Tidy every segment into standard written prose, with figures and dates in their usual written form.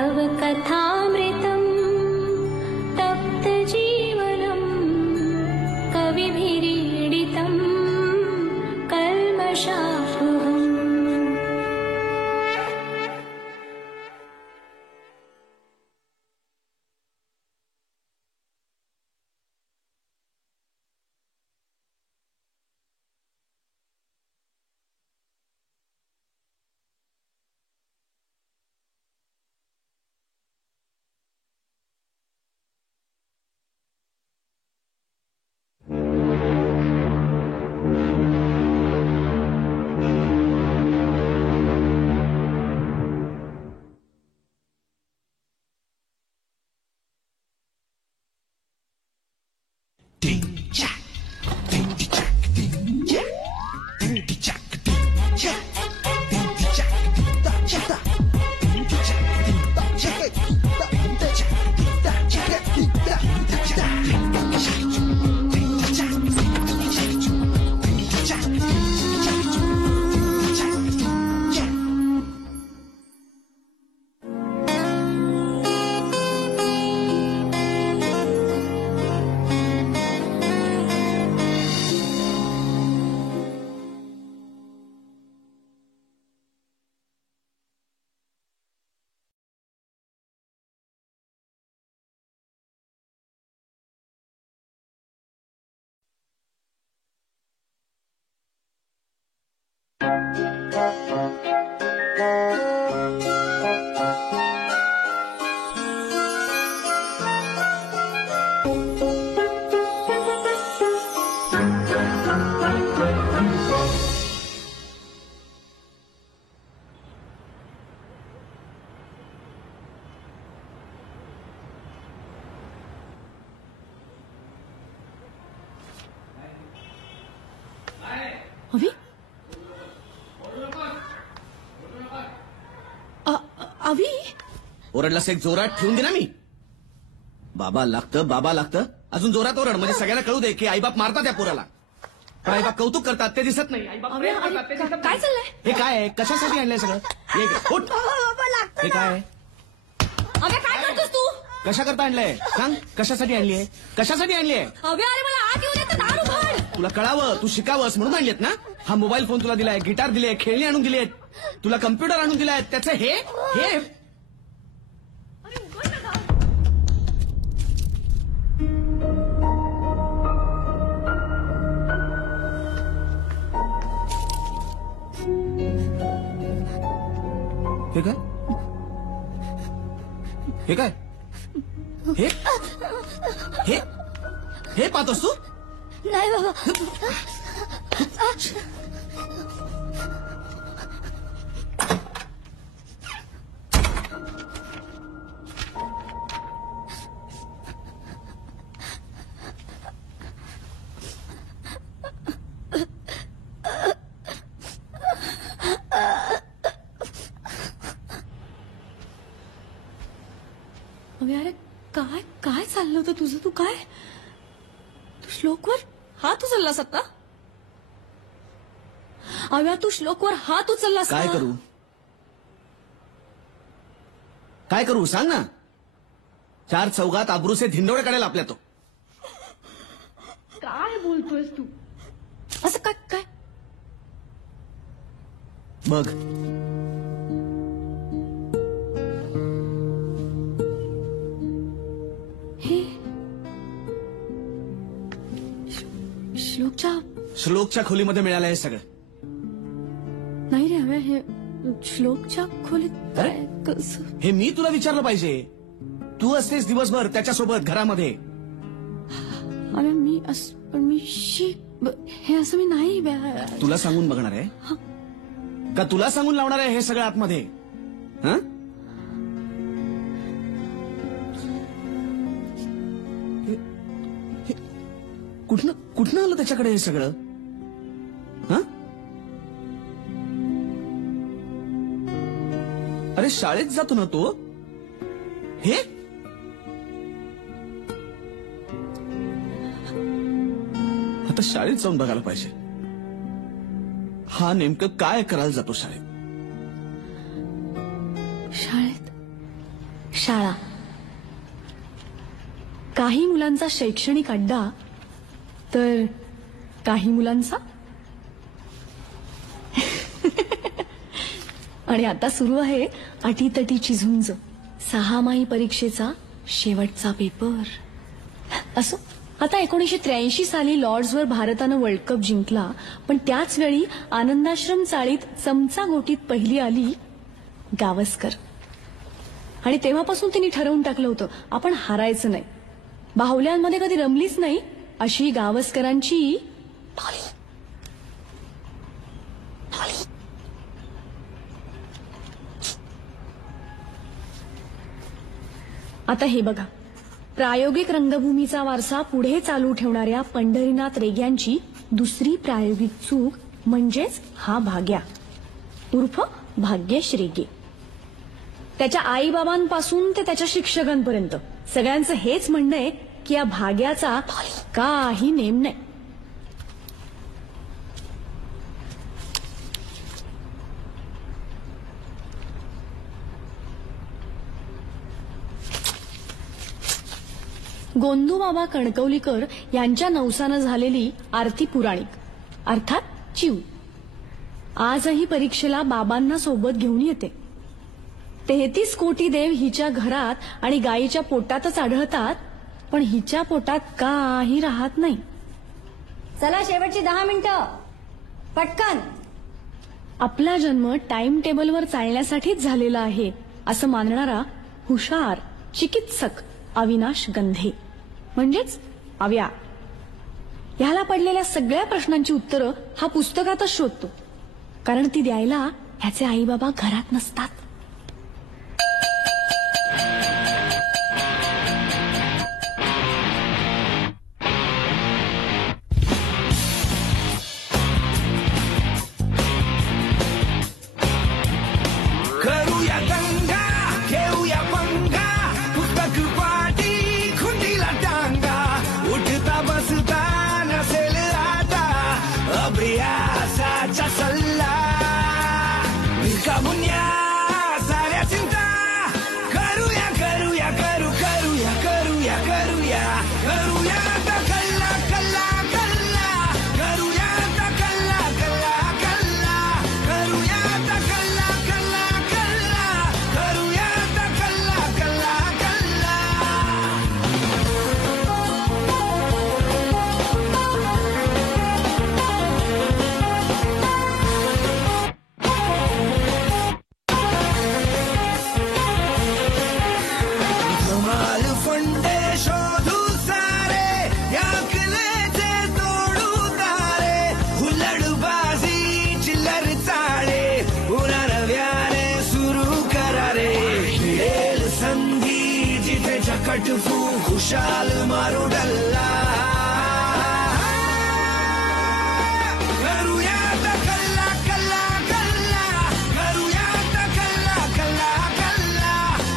तव कथामृतं तप्त जीवनं कविभिरीडितं कल्मषापहम्। अभी अभी ओरडलास एक जोरात ठेवून दे ना मी. बाबा लागतं अजून जोरात ओरड म्हणजे सगळ्यांना कळू दे की आईबाप मारतात त्या पोराला. पण आईबाप कौतुक करतात ते दिसत नाही. आईबाप प्रेम करतात ते दिसत नाही. काय चाललंय? हे काय आहे? कशासाठी आणलंय सगळं? उठ. हे काय आहे? काय करतोस तू? कशा करता आणलंय सांग. कशासाठी आणली आहे? कशासाठी आणली आहे? अरे मला आत येऊ दे तर दार उघड. तुला कळावं तू शिकावंस म्हणून आणलीत ना. हा मोबाईल फोन तुला दिलाय, गिटार दिले, खेळणी आणून दिली आहेत, तुला कम्प्युटर आणून दिलाय. त्याचं हे हे काय? हे काय? हे हे हे पाहतोस तू? नाही बाबा. अरे काय काय चाललं होतं तुझं? तू काय तू श्लोकवर हात उचललास आता? अव्या तू श्लोकवर हात उचललास? काय करू सांग ना. चार चौघात आबरूचे धिंडोळे काढायला आपल्या तो. काय बोलतोयस तू? असं काय काय बघ हे श्लोकच्या खोलीमध्ये मिळालं हे सगळं. नाही रे हवे हे श्लोकच्या खोलीत कसं? हे मी तुला विचारलं पाहिजे. तू असतेस दिवसभर त्याच्यासोबत घरामध्ये. अरे मी हे असं मी नाही. तुला सांगून बघणार आहे का? तुला सांगून लावणार आहे हे सगळं आतमध्ये? कुठनं आलं त्याच्याकडे हे सगळं? अरे शाळेत जातो ना तो. हे आता शाळेत जाऊन बघायला पाहिजे. हा नेमकं काय करायला जातो शाळेत? शाळेत शाळा. काही मुलांचा शैक्षणिक अड्डा तर काही मुलांचा आणि आता सुरू आहे अटीतटीची झुंज. 6माही परीक्षेचा शेवटचा पेपर. असो, आता 1983 साली लॉर्ड्सवर भारतानं वर्ल्ड कप जिंकला, पण त्याच वेळी आनंदाश्रम चाळीत चमचा गोटीत पहिली आली गावस्कर. आणि तेव्हापासून तिने ठरवून टाकलं होतं आपण हारायचं नाही. बाहुल्यांमध्ये कधी रमलीच नाही अशी गावस्करांची टॉली. आता हे बघा, प्रायोगिक रंगभूमीचा वारसा पुढे चालू ठेवणाऱ्या पंढरीनाथ रेग्यांची दुसरी प्रायोगिक चूक म्हणजेच हा भाग्या उर्फ भाग्येश रेगे. त्याच्या आईबाबांपासून ते त्याच्या शिक्षकांपर्यंत सगळ्यांचं हेच म्हणणं आहे की या भाग्याचा काही नेम नाही. गोंदूबाबा कणकवलीकर यांच्या नवसानं झालेली आरती पुराणिक अर्थात चिव आजही परीक्षेला बाबांना सोबत घेऊन येते. 33 कोटी देव हिच्या घरात आणि गायीच्या पोटातच आढळतात, पण हिच्या पोटात काही राहत नाही. चला शेवटची 10 मिनिटं पटकन. आपला जन्म टाइम टेबलवर चालण्यासाठीच झालेला आहे असं मानणारा हुशार चिकित्सक अविनाश गंधे म्हणजेच अव्या. ह्याला पडलेल्या सगळ्या प्रश्नांची उत्तरं हा पुस्तकातच शोधतो, कारण ती द्यायला ह्याचे आई बाबा घरात नसतात. करूया गंगा घेऊया पंगा पुस्तक पाठी खुंडीला टांगा उठता बसता नसेल आता अभ्यासाचा सल्ला भिरका मुन्या साऱ्या चिंता करूया करूया करू करूया करूया करूया करूया आता कल्ला कल्ला कल्ला करूया आता कल्ला कल्ला कल्ला करूया आता कल्ला कल्ला कल्ला करूया आता कल्ला कल्ला कल्ला. धमाल फंडे शोधू सारे याकलेचे तोडू तारे हुल्लडबाजी चिल्लर चाळे पुन्हा नव्याने सुरू करा रे. मिळेल संधी जिथे चकटफू खुशाल मारू डल्ला करूया आता कल्ला कल्ला कल्ला करूया आता कल्ला कल्ला कल्ला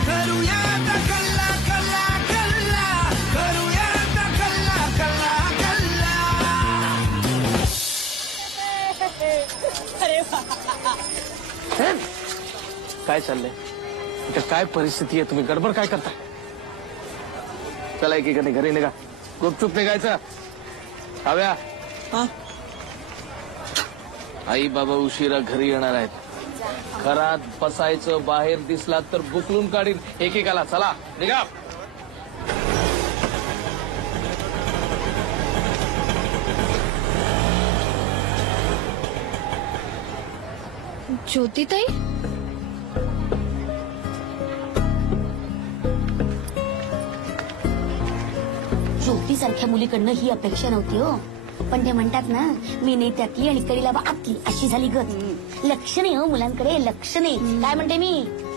करूया आता कल्ला कल्ला कल्ला करूया आता कल्ला कल्ला कल्ला. काय चाललंय इथं? काय परिस्थिती आहे? तुम्ही गडबड काय करताय? चला एकीकडे घरी निघा. गुपचूप निघायचं. हव्या आई बाबा उशिरा घरी येणार आहेत. घरात बसायचं, बाहेर दिसला तर बुकलून काढीन एकेकाला. चला निघा. ज्योतिताई, ज्योतीसारख्या मुलीकडनं ही अपेक्षा नव्हती हो. पण ते म्हणतात ना, मी नाही त्यातली आणि कडीला बा आतली अशी झाली गत. लक्ष नाही हो मुलांकडे, लक्ष नाही. काय म्हणते मी?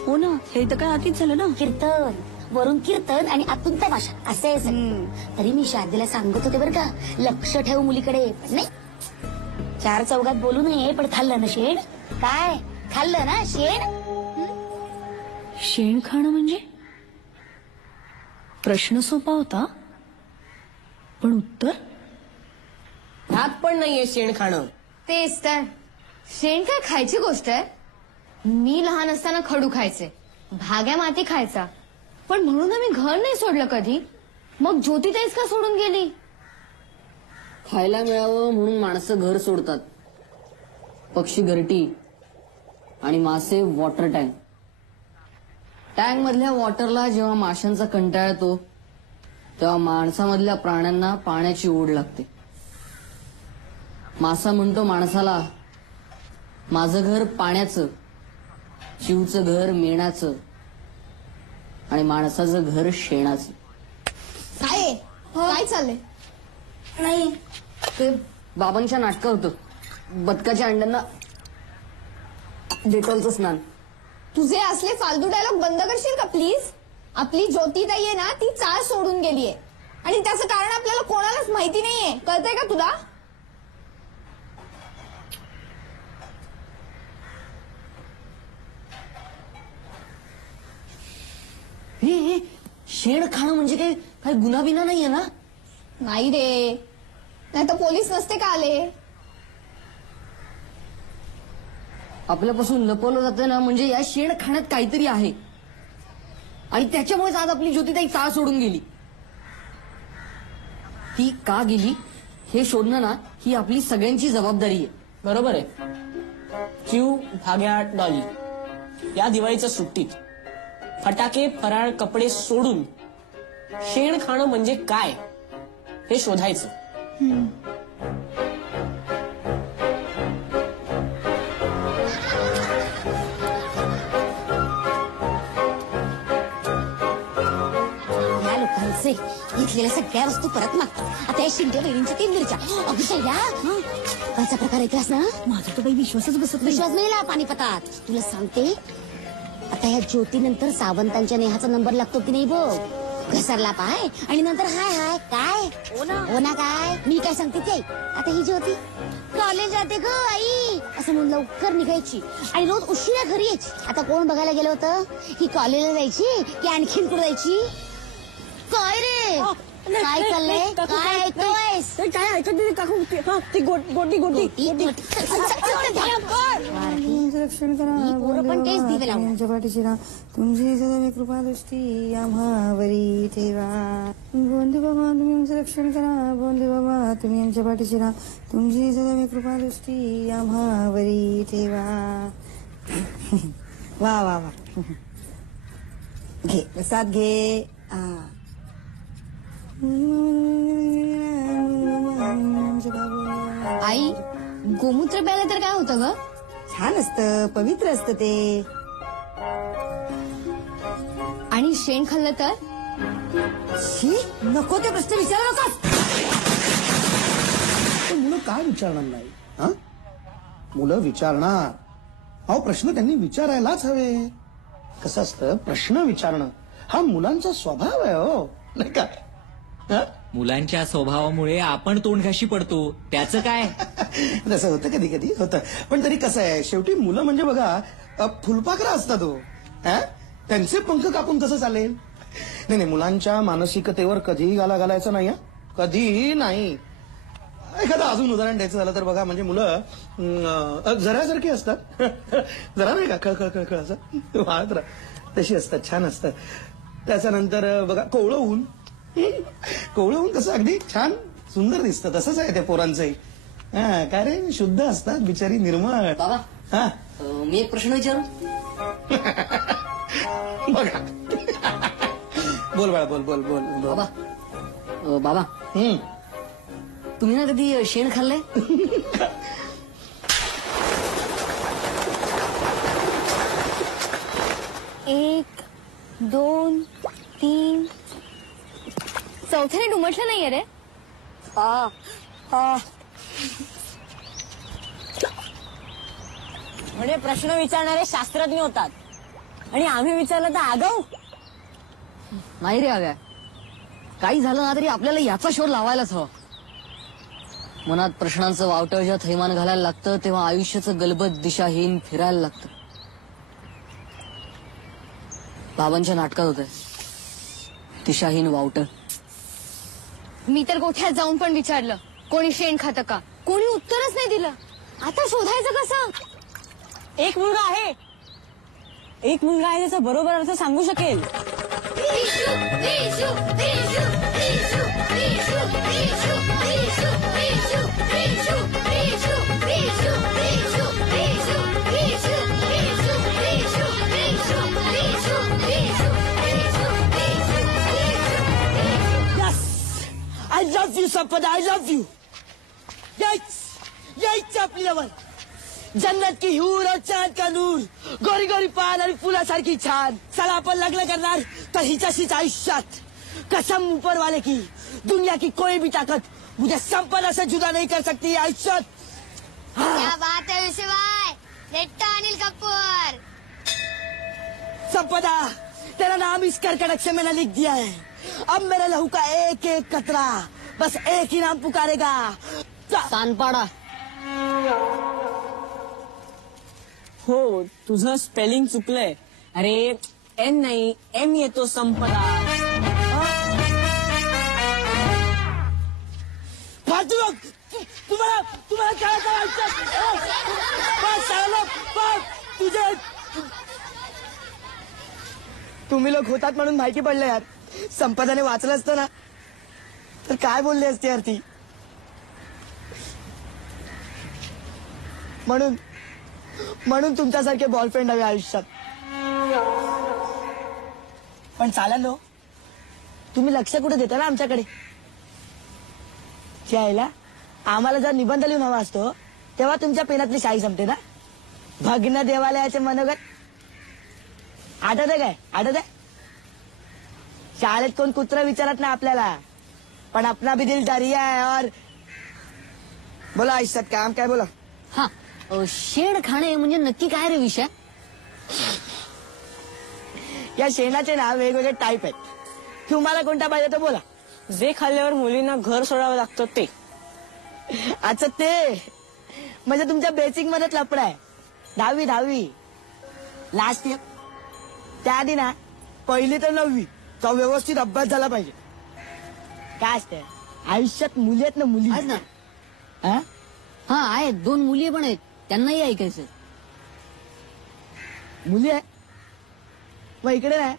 हो ना, हे तर काय आधीच झालं ना. कीर्तन वरून कीर्तन आणि आतून तमाशा असे आहे सगळं. तरी मी शारदेला सांगत होते बरं का, लक्ष ठेव मुलीकडे. पण नाही, 4 चौघात बोलू नये. पण खाल्लं ना शेण? काय खाल्लं ना शेण? शेण खाणं म्हणजे? प्रश्न सोपा होता, पण उत्तर भात पण नाहीये शेण खाणं. तेच तर, शेण काय खायची गोष्ट आहे? मी लहान असताना खडू खायचे, भाग्या माती खायचा. पण म्हणून आम्ही घर नाही सोडलं कधी. मग ज्योतिताईच का सोडून गेली? खायला मिळावं म्हणून माणसं घर सोडतात. पक्षी घरटी आणि मासे वॉटर टँक. टँक मधल्या वॉटरला जेव्हा माशांचा कंटाळा येतो तेव्हा माणसामधल्या प्राण्यांना पाण्याची ओढ लागते. मासा म्हणतो माणसाला, माझं घर पाण्याचं, शिवचं घर मेणाचं आणि माणसाचं घर शेणाचं. काय काय चाललंय? नाही ते बाबांच्या नाटकं होतं. बदकाच्या अंड्यांना डेटॉलचं स्नान. तुझे असले फालतू डायलॉग बंद करशील का प्लीज? आपली ज्योतिताई आहे ना, ती चाळ सोडून गेलीये आणि त्याचं कारण आपल्याला कोणालाच माहिती नाहीये. कळतंय का तुला? हे शेण खाणं म्हणजे काही गुन्हा बिना नाहीये ना? नाही रे, नाही तर पोलीस नसते का आले? आपल्यापासून लपवलं जातं ना, म्हणजे या शेण खाण्यात काहीतरी आहे आणि त्याच्यामुळेच आज आपली ज्योतिताई चाळ सोडून गेली. ती का गेली हे शोधणं ना, ही आपली सगळ्यांची जबाबदारी आहे. बरोबर आहे. चिव, भाग्या, डॉली या दिवाळीच्या सुट्टीत फटाके, फराळ, कपडे सोडून शेण खाणं म्हणजे काय हे शोधायचं. या लोकांचे घेतलेल्या सगळ्या वस्तू परत मागतात. आता या शिंदे बहिणींच्या 3 मिरच्या. अगं शैला, कायचा प्रकार ऐकलास ना? माझा तो बाई विश्वासच बसत नाही. विश्वास नाही पानिपतात. तुला सांगते, आता या ज्योतीनंतर सावंतांच्या नेहाचा नंबर लागतो की नाही बघ. घसरला पाय आणि नंतर हाय हाय काय हो ना काय. मी काय सांगते ते, आता ही ज्योती कॉलेज जाते ग आई असं म्हणून लवकर निघायची आणि रोज उशिरा घरी यायची. आता कोण बघायला गेलं होतं? ही कॉलेजला जायची की आणखीन कुठे जायची? काय रे काय चाललंय? काय ऐकतोयस? काय ऐकत काकू? ती गोटी रक्षण करा पण तेच दिवे लावणार. तुमच्या पाठीशी राहा. तुमची सदैव कृपा दृष्टी आम्हावरी ठेवा. बोंधू बाबा तुम्ही आमचं रक्षण करा. बोंधू बाबा तुम्ही आमच्या पाठीशी राहा. तुमची सदैव कृपा दृष्टी आम्हावरी ठेवा. वा वा वा. घे प्रसाद घे. आई, गोमूत्र प्यायला तर काय होतं ग? छान असतं, पवित्र असतं ते. आणि शेण खाल्लं तर? शी, नको ते प्रश्न विचारू नकोस. मुलं काय विचारणार नाही? हा, मुलं विचारणार. अहो, प्रश्न त्यांनी विचारायलाच हवे. कसं असतं, प्रश्न विचारणं हा मुलांचा स्वभाव आहे. हो नाही का? हा? मुलांच्या स्वभावामुळे आपण तोंडघाशी पडतो, त्याचं काय? तसं होतं, कधी कधी होतं. पण तरी कसं आहे, शेवटी मुलं म्हणजे बघा फुलपाखरं असतात. हो, त्यांचे पंख कापून कसं चालेल? नाही नाही, मुलांच्या मानसिकतेवर कधीही घालायचं नाही. कधीही नाही. एखादं अजून उदाहरण द्यायचं झालं तर बघा, म्हणजे मुलं जरासारखी असतात. जरा नाही का खळखळ असं वाहत राहा, तशी असतात, छान असतात. त्याच्यानंतर बघा कोवळं ऊन कसं अगदी छान सुंदर दिसतं. तसंच आहे त्या पोरांचंही. काय रे, शुद्ध असतात बिचारी, निर्मळ. बाबा, हा, मी एक प्रश्न विचारू? बघा. बोल बाळा, बोल बोल बोल. बाबा बाबा, तुम्ही ना कधी शेण खाल्लंय? 1, 2, 3. चौथ्याने उमटलं नाहीये रे. म्हणजे प्रश्न विचारणारे शास्त्रज्ञ होतात आणि आम्ही विचारलं तर आगाऊ. नाही रे आव्या, काही झालं ना तरी आपल्याला याचा शोध लावायलाच हवा. मनात प्रश्नांचं वावटळ जेव्हा थैमान घालायला लागतं तेव्हा आयुष्याचं गलबत दिशाहीन फिरायला लागतं. बाबांच्या नाटकात होतंय दिशाहीन वावटळ. मी तर गोठ्यात जाऊन पण विचारलं कोणी शेण खातं का, कोणी उत्तरच नाही दिलं. आता शोधायचं कसं? एक मुलगा आहे त्याचा बरोबर अर्थ सांगू शकेल. I love you Sampada, I love you. यायच आपली लवण. जन्नत की हूर और चांद का नूर, गोरी गोरी पान आणि फुलासारखी छान. चला आपण लग्न करणार तर हिच्याशीच आयुष्यात. कसम ऊपर वाले की दुनिया की कोई भी ताकत मुझे संपदा से जुदा नहीं कर सकती आयुष्यात. क्या बात है विशुभाई, रेट्टा अनिल कपूर. संपदा, तेरा नाम इस करकटक से मैंने लिख दिया है. अब मेरे लहू का एक एक कतरा बस एक ही नाम पुकारेगा. सानपाडा. हो, तुझं स्पेलिंग चुकलंय. अरे एन नाही, एम येतो संपदा. फालतू लोग, तुम्हाला काय करायचं? तुझे तुम्ही लोक होतात म्हणून माहिती पडलं यार. संपदाने वाचलं असतं ना तर काय बोलली असती यार ती. म्हणून तुमच्यासारखे बॉयफ्रेंड हवे आयुष्यात. पण चालेल नो, तुम्ही लक्ष कुठे देता ना आमच्याकडे. यायला आम्हाला जर निबंध लिहून हवा असतो तेव्हा तुमच्या पेनातली शाई संपते ना. भग्न देवालयाचे मनोगत आठवत काय? आठवत आहे? शाळेत कोण कुत्र विचारत ना आपल्याला, पण अपना भी दिल दरिया है. और बोला आयुष्यात काम काय बोला. हा, शेण खाणे म्हणजे नक्की काय रे विषय? या शेणाचे ना वेगवेगळे टाईप आहेत. तुम्हाला कोणता पाहिजे तो बोला. जे खाल्ल्यावर मुलींना घर सोडावं लागतं ते. अच्छा, ते म्हणजे तुमच्या बेसिक मध्ये लपडा आहे. 10वी लास्ट इयर. त्याआधी ना 1ली ते 9वी तो व्यवस्थित अभ्यास झाला पाहिजे. काय असतं आयुष्यात मुली आहेत ना, मुली आहेत ना. हा? हा आहेत, 2 मुली पण आहेत, त्यांनाही ऐकायचं. मुली आहे मग इकडे नाही.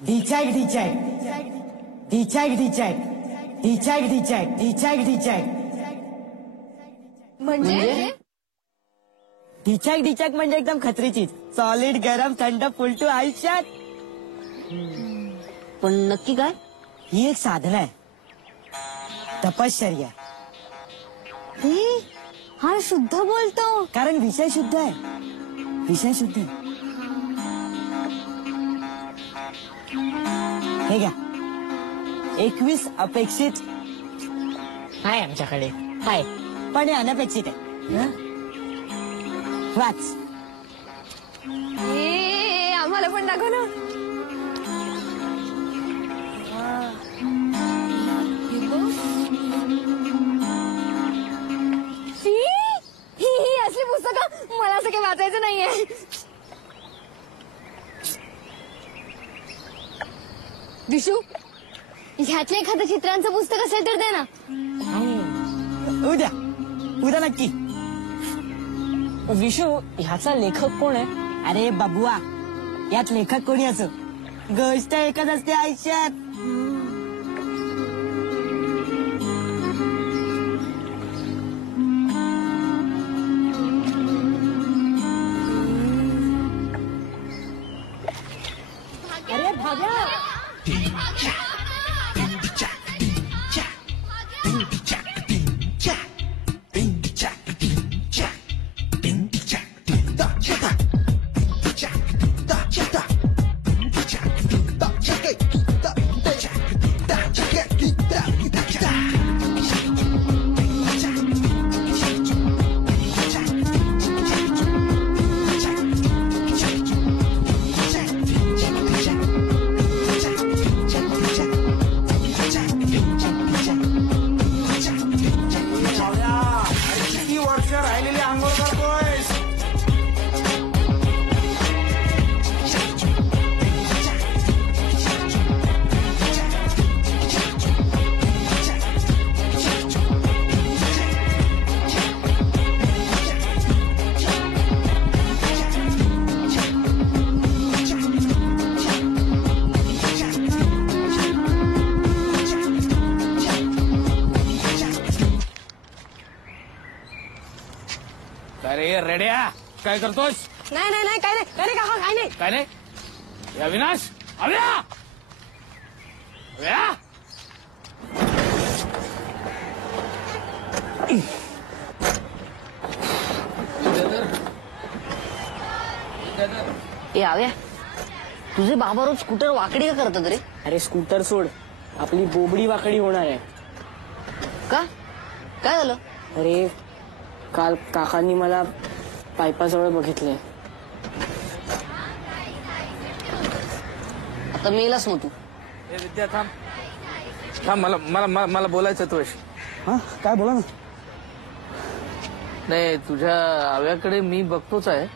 डिचॅक डिचॅक डिचॅक डिचॅक डिचॅक डिचॅक डिचॅक डिचॅक म्हणजे डिचॅक डिचॅक म्हणजे एकदम खतरी चीज. सॉलिड, गरम, थंड, फुलटू आयुष्यात. पण नक्की काय? ही एक साधना आहे, तपश्चर्या. हा शुद्ध बोलतो. कारण विषय शुद्ध आहे. विषय शुद्ध आहे. हे घ्या, 21 अपेक्षित आहे आमच्याकडे. आहे पण हे अनपेक्षित आहे. हं? वाच. आम्हाला पण दाखव ना. ही असली पुस्तकं मला असं काही वाचायचं नाहीये. विशू, ह्यातलं एखादं चित्रांचं पुस्तक असेल तर दे ना. उद्या नक्की. विशू, ह्याचा लेखक कोण आहे? अरे बबुआ, यात लेखक कोणी असो, गोष्ट एकच असते आयुष्यात. अरे भाग्या, अरे रेड्या काय करतोस? नाही नाही नाही काय नाही काय नाही काका काय नाही. काय नाही? या अविनाश अव्या अव्या ए आव्या तुझे बाबा रोज स्कूटर वाकडी का करतात रे? अरे स्कूटर सोड, आपली बोबडी वाकडी होणार आहे. का काय झालं? अरे काल काकांनी मला पाईपाजवळ बघितलंय. आता मेलास मग तू. विद्या थांब थांब मला मला मला मला बोलायचं तुझ्याशी. हा काय बोला ना. नाही तुझ्या आव्याकडे मी बघतोच आहे,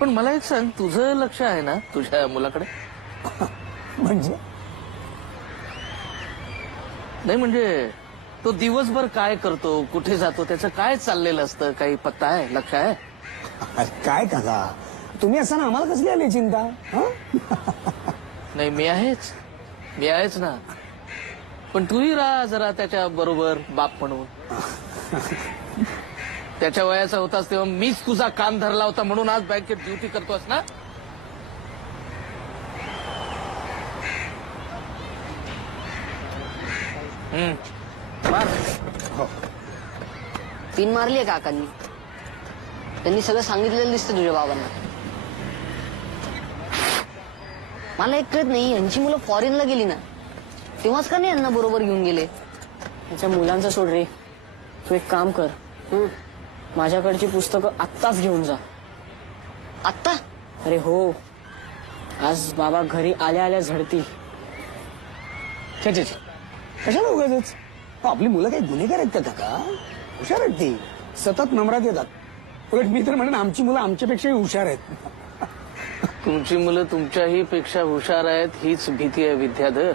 पण मला एक सांग, तुझं लक्ष आहे ना तुझ्या मुलाकडे? म्हणजे नाही म्हणजे तो दिवसभर काय करतो, कुठे जातो, त्याचं काय चाललेलं असतं, काही पत्ता आहे, लक्ष आहे? अरे काय काका तुम्ही असताना आम्हाला कसली आली चिंता. नाही मी आहेच ना, पण तूही राहा जरा त्याच्या बरोबर बाप म्हणून. त्याच्या वयाचा होतास तेव्हा मीच तुझा कान धरला होता म्हणून आज बँकेत ड्युटी करतोस ना. मार. पिन मारलीये काकांनी. त्यांनी सगळं सांगितलेलं दिसतं तुझ्या बाबांना. मला एक कळत नाही, यांची मुलं फॉरेनला गेली ना तेव्हाच का नाही यांना बरोबर घेऊन गेले? त्याच्या मुलांचा सोड रे, तू एक काम कर, माझ्याकडची पुस्तकं आत्ताच घेऊन जा. आत्ता? अरे हो, आज बाबा घरी आल्या आल्या झडतील. कशाला उगाच. आपली मुलं काही गुन्हेगार आहेत का काका? हुशार आहेत ती, सतत नंबरात येतात. उलट मी तर म्हणेन आमची मुलं आमच्यापेक्षाही हुशार आहेत. तुमची मुलं तुमच्याही पेक्षा हुशार आहेत हीच भीती आहे विद्याधर.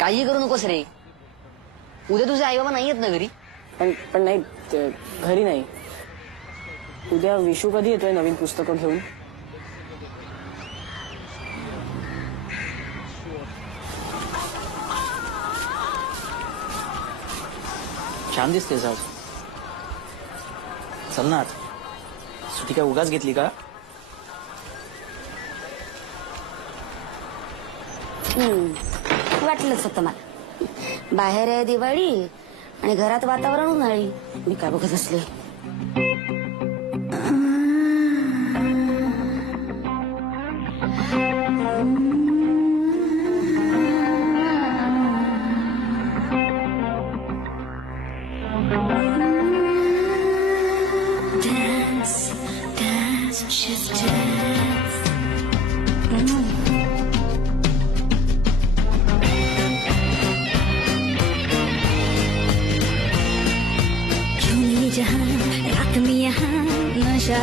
काळजी करू नकोस रे, उद्या तुझे आई बाबा नाही आहेत ना घरी? पण नाही घरी नाही. उद्या विशू कधी येतोय नवीन पुस्तकं घेऊन? छान दिसतेस आज. चल ना, सुट्टी काय उगाच घेतली का? वाटलंच होतं मला. बाहेर आहे दिवाळी आणि घरात वातावरण उन्हाळी. मी काय बघत असले.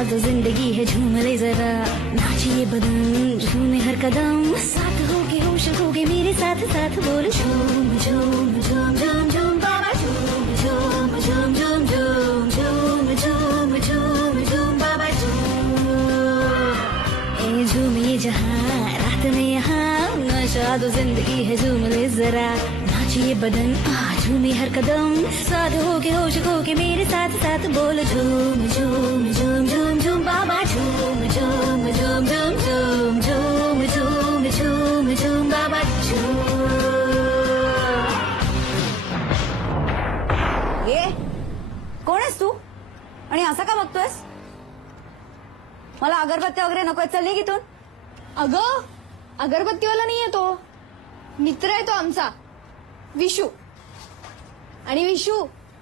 तो जिंदगी है झूम ले जरा, नाचिए बदन झूमे हर कदम, साथ होके होश होके मेरे साथ साथ बोल झूम झूम झूम झूम झूम बाबा झूम झूम झूम झूम झूम झूम झूम झूम झूम बाबा झूम. ए झूम ये जहां रात में यहाँ, नशा तो जिंदगी है झूम ले जरा, नाचिए बदन झूमे हर कदम, साथ होके होश होके मेरे साथ साथ बोल झूम झूम झूम झूम झूम बाबा झूम झूम झूम झूम झूम झूम झूम झूम झूम बाबा झूम. ये कोण आहेस तू आणि असा का बघतोयस? मला अगरबत्त्या वगैरे नकोय, चल निघ इथून. अगं अगरबत्तीवाला नाहीये तो, मित्र आहे तो आमचा विशू. आणि विशू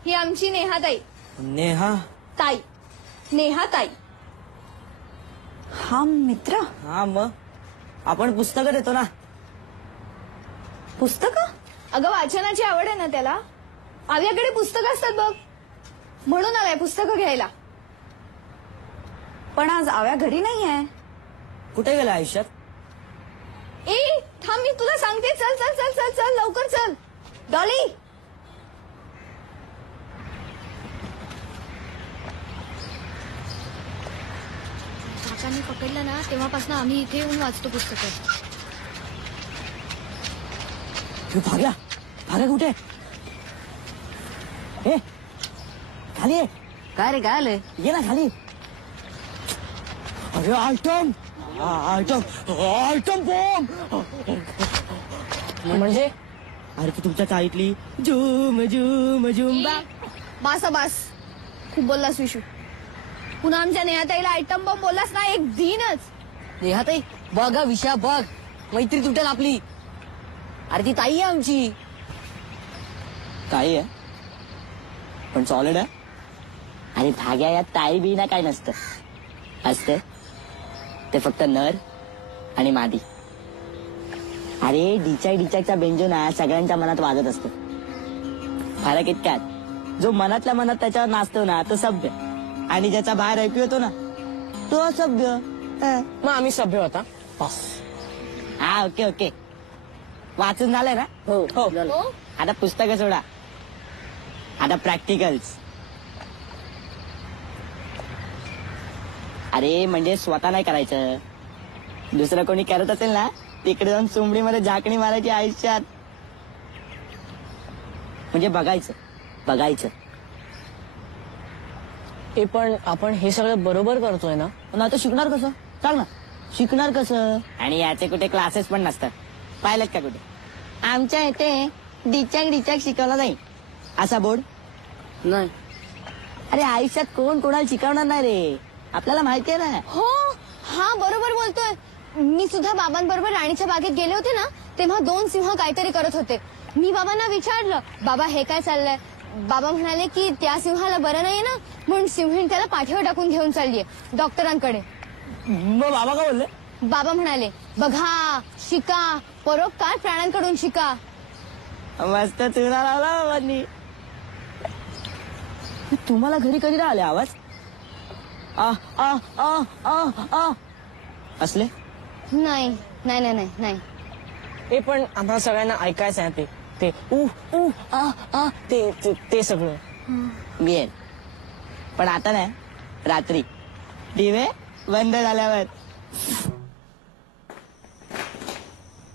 ही आमची नेहाताई. नेहा? ताई, नेहाताई. हा मित्र? हा मग आपण पुस्तकं देतो ना. पुस्तकं? अगं वाचनाची आवड आहे ना त्याला. आव्याकडे पुस्तकं असतात बघ, म्हणून आलाय पुस्तकं घ्यायला. पण आज आव्या घरी नाहीये. कुठे गेला आयुष्यात? ए थांब, मी तुला सांगते. चल चल चल चल चल लवकर चल. डॉली काकांनी पकडलं ना तेव्हापासून आम्ही इथे येऊन वाचतो पुस्तकं. तू भाग्या भाग्या कुठे ए खाली ये. काय रे काय आलंय ये ना खाली. अरे आयटम आयटम आयटम बॉम्ब. म्हणजे अरे ती तुमच्या चाळीतली झूम झूम झूम बास बास खूप बोललास विशू. पुन्हा आमच्या नेहाताईला आयटम बॉम्ब बोललास ना एक दिनच. नेहाताई बघा विषया बघ मैत्री तुटेल आपली. अरे ती ताई आहे आमची. ताई आहे पण सॉलिड आहे. आणि भाग्या यात ताई बी ना काय नसतं. असते ते फक्त नर आणि मादी. अरे डिचाकचा बेंजो ना सगळ्यांच्या मनात वाजत असतो. फरक इतक्यात जो मनातल्या मनात त्याच्यावर नाचतो ना तो सभ्य आणि ज्याचा बाहेर ऐकू येतो ना तो असभ्य. मग आम्ही सभ्य होता. पास. हा ओके ओके वाचून झालंय ना. हो हो आता पुस्तकं सोडा. आता प्रॅक्टिकल्स. अरे म्हणजे स्वतः नाही करायचं. दुसरं कोणी करत असेल ना तिकडे जाऊन चुंबडीमध्ये झाकणी मारायची आयुष्यात. म्हणजे बघायचं बघायचं. हे पण आपण हे सगळं बरोबर करतोय ना. पण आता शिकणार कसं सांग ना. शिकणार कसं. आणि याचे कुठे क्लासेस पण नसतात. पाहिलेत का कुठे. आमच्या इथे डिचाक शिकवला नाही असा बोर्ड नाही. अरे आयुष्यात कोण कोणाला शिकवणार नाही रे. आपल्याला माहिती आहे ना. हो हा बरोबर बोलतोय. मी सुद्धा बाबांबरोबर राणीच्या बागेत गेले होते ना तेव्हा 2 सिंह काहीतरी करत होते. मी बाबांना विचारलं बाबा हे काय चाललंय. बाबा म्हणाले की त्या सिंहाला बरं नाहीये ना म्हणून सिंहीण त्याला पाठीवर टाकून घेऊन चाललीये डॉक्टरांकडे. मग बाबा का बोलले. बाबा म्हणाले बघा शिका परोपकार प्राण्यांकडून शिका. मस्त चुना लावला बाबांनी. तुम्हाला घरी कधी राहिले आवाज आ आ आ आ आ असले. नाही नाही नाही नाही नाही. हे पण आम्हाला सगळ्यांना ऐकायचं आहे ते ते उ उ आ आ ते सगळं. मिळेल पण आता नाही. रात्री दिवे बंद झाल्यावर.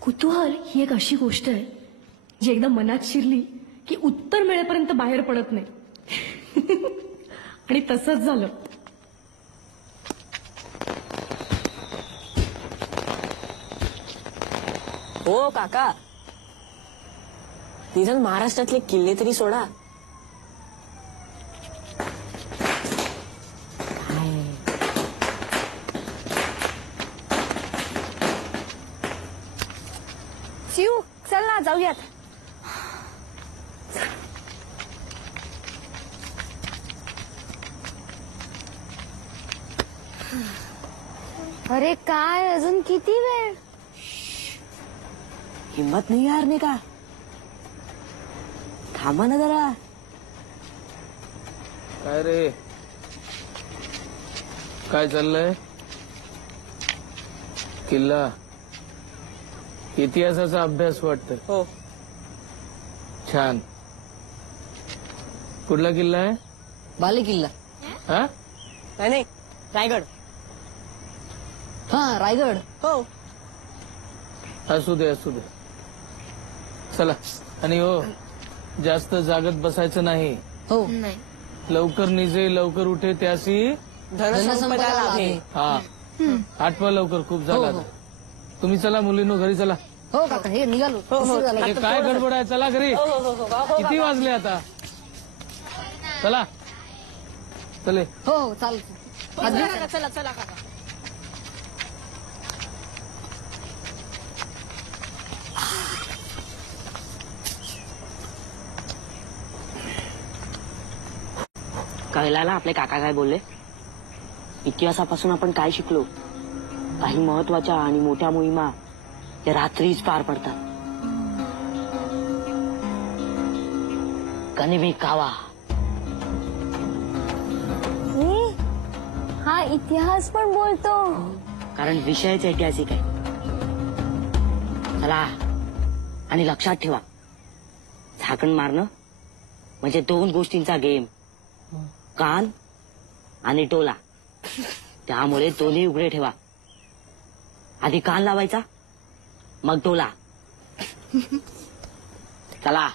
कुतूहल ही एक अशी गोष्ट आहे जी एकदा मनात शिरली की उत्तर मिळेपर्यंत बाहेर पडत नाही. आणि तसंच झालं. हो काका निदान महाराष्ट्रातले किल्ले तरी सोडा. शिव चल ना जाऊयात. अरे काय अजून किती वेळ. हिम्मत नाही यार नाही का. थांबा ना जरा. काय रे काय चाललंय. किल्ला इतिहासाचा अभ्यास वाटतं. हो छान. कुठला किल्ला आहे. बाले किल्ला. हा नाही रायगड. हा रायगड. हो असू दे असू दे. चला आणि हो जास्त जागत बसायचं नाही. हो लवकर निजे लवकर उठे त्यासी धनसंपदा लाभे. हा आठवा लवकर खूप झाला आता. तुम्ही चला मुलींनो घरी चला. हो काका हे निघालो. उशीर झाला. हे काय गडबड आहे चला घरी. किती वाजले आता. चला चले. हो हो चालेल. चला चला काका. कळला ना आपले काका काय बोलले. इतिहासापासून आपण काय शिकलो. काही महत्वाच्या आणि मोठ्या मोहिमा त्या रात्रीच पार पडतात. कनिवी कावा. हा इतिहास पण बोलतो. कारण विषयच ऐतिहासिक आहे. चला आणि लक्षात ठेवा झाकण मारणं म्हणजे 2 गोष्टींचा गेम. कान आणि टोला. त्यामुळे दोन्ही उघडे ठेवा. आधी कान लावायचा मग टोला. चला.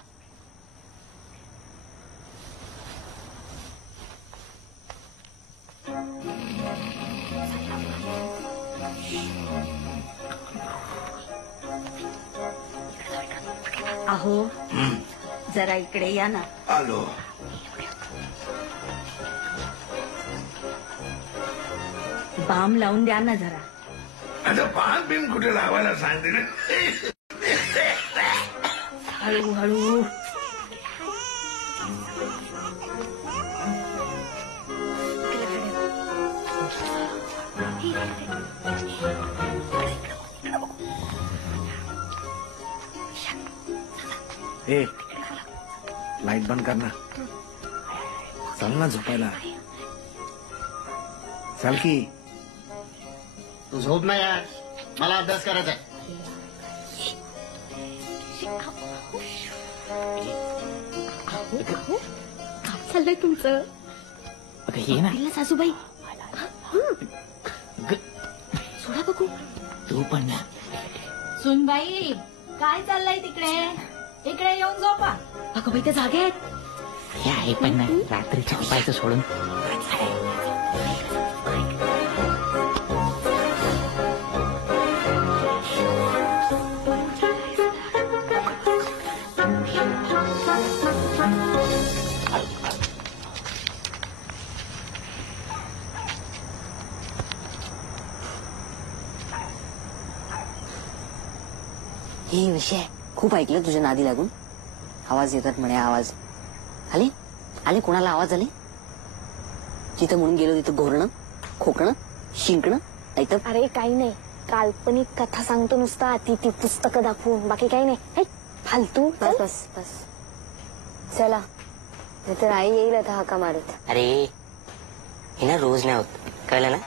अहो जरा इकडे या ना. आलो. बाम लावून द्या ना जरा. आता पान बिन कुठे लावायला सांगते. हळूहळू. ए लाईट बंद कर ना. चल ना झोपायला. चल की. तू झोप ना यार, मला अभ्यास करायचा आहे. काय चाललंय तुमचं? ये ना सासूबाई सोडा बघू. तू पण ना. सुनबाई काय चाललंय तिकडे? इकडे येऊन झोपा. अगं बाई त्या जागे आहेत. हे आहे पण ना रात्रीच्या झोपायचं सोडून. हे विषय खूप ऐकलं तुझ्या नादी लागून. आवाज येतात म्हणे. आवाज आले आले. कोणाला आवाज आले? जिथं म्हणून गेलो तिथं घोरणं, खोकणं, शिंकणं. ऐकत अरे काही नाही, काल्पनिक कथा सांगतो नुसता. ती पुस्तकं दाखवून, बाकी काही नाही. हे, फालतू. बस बस बस चला, नाहीतर आई येईल आता हाका मारत. अरे हे ना रोज नाही होत, कळलं ना?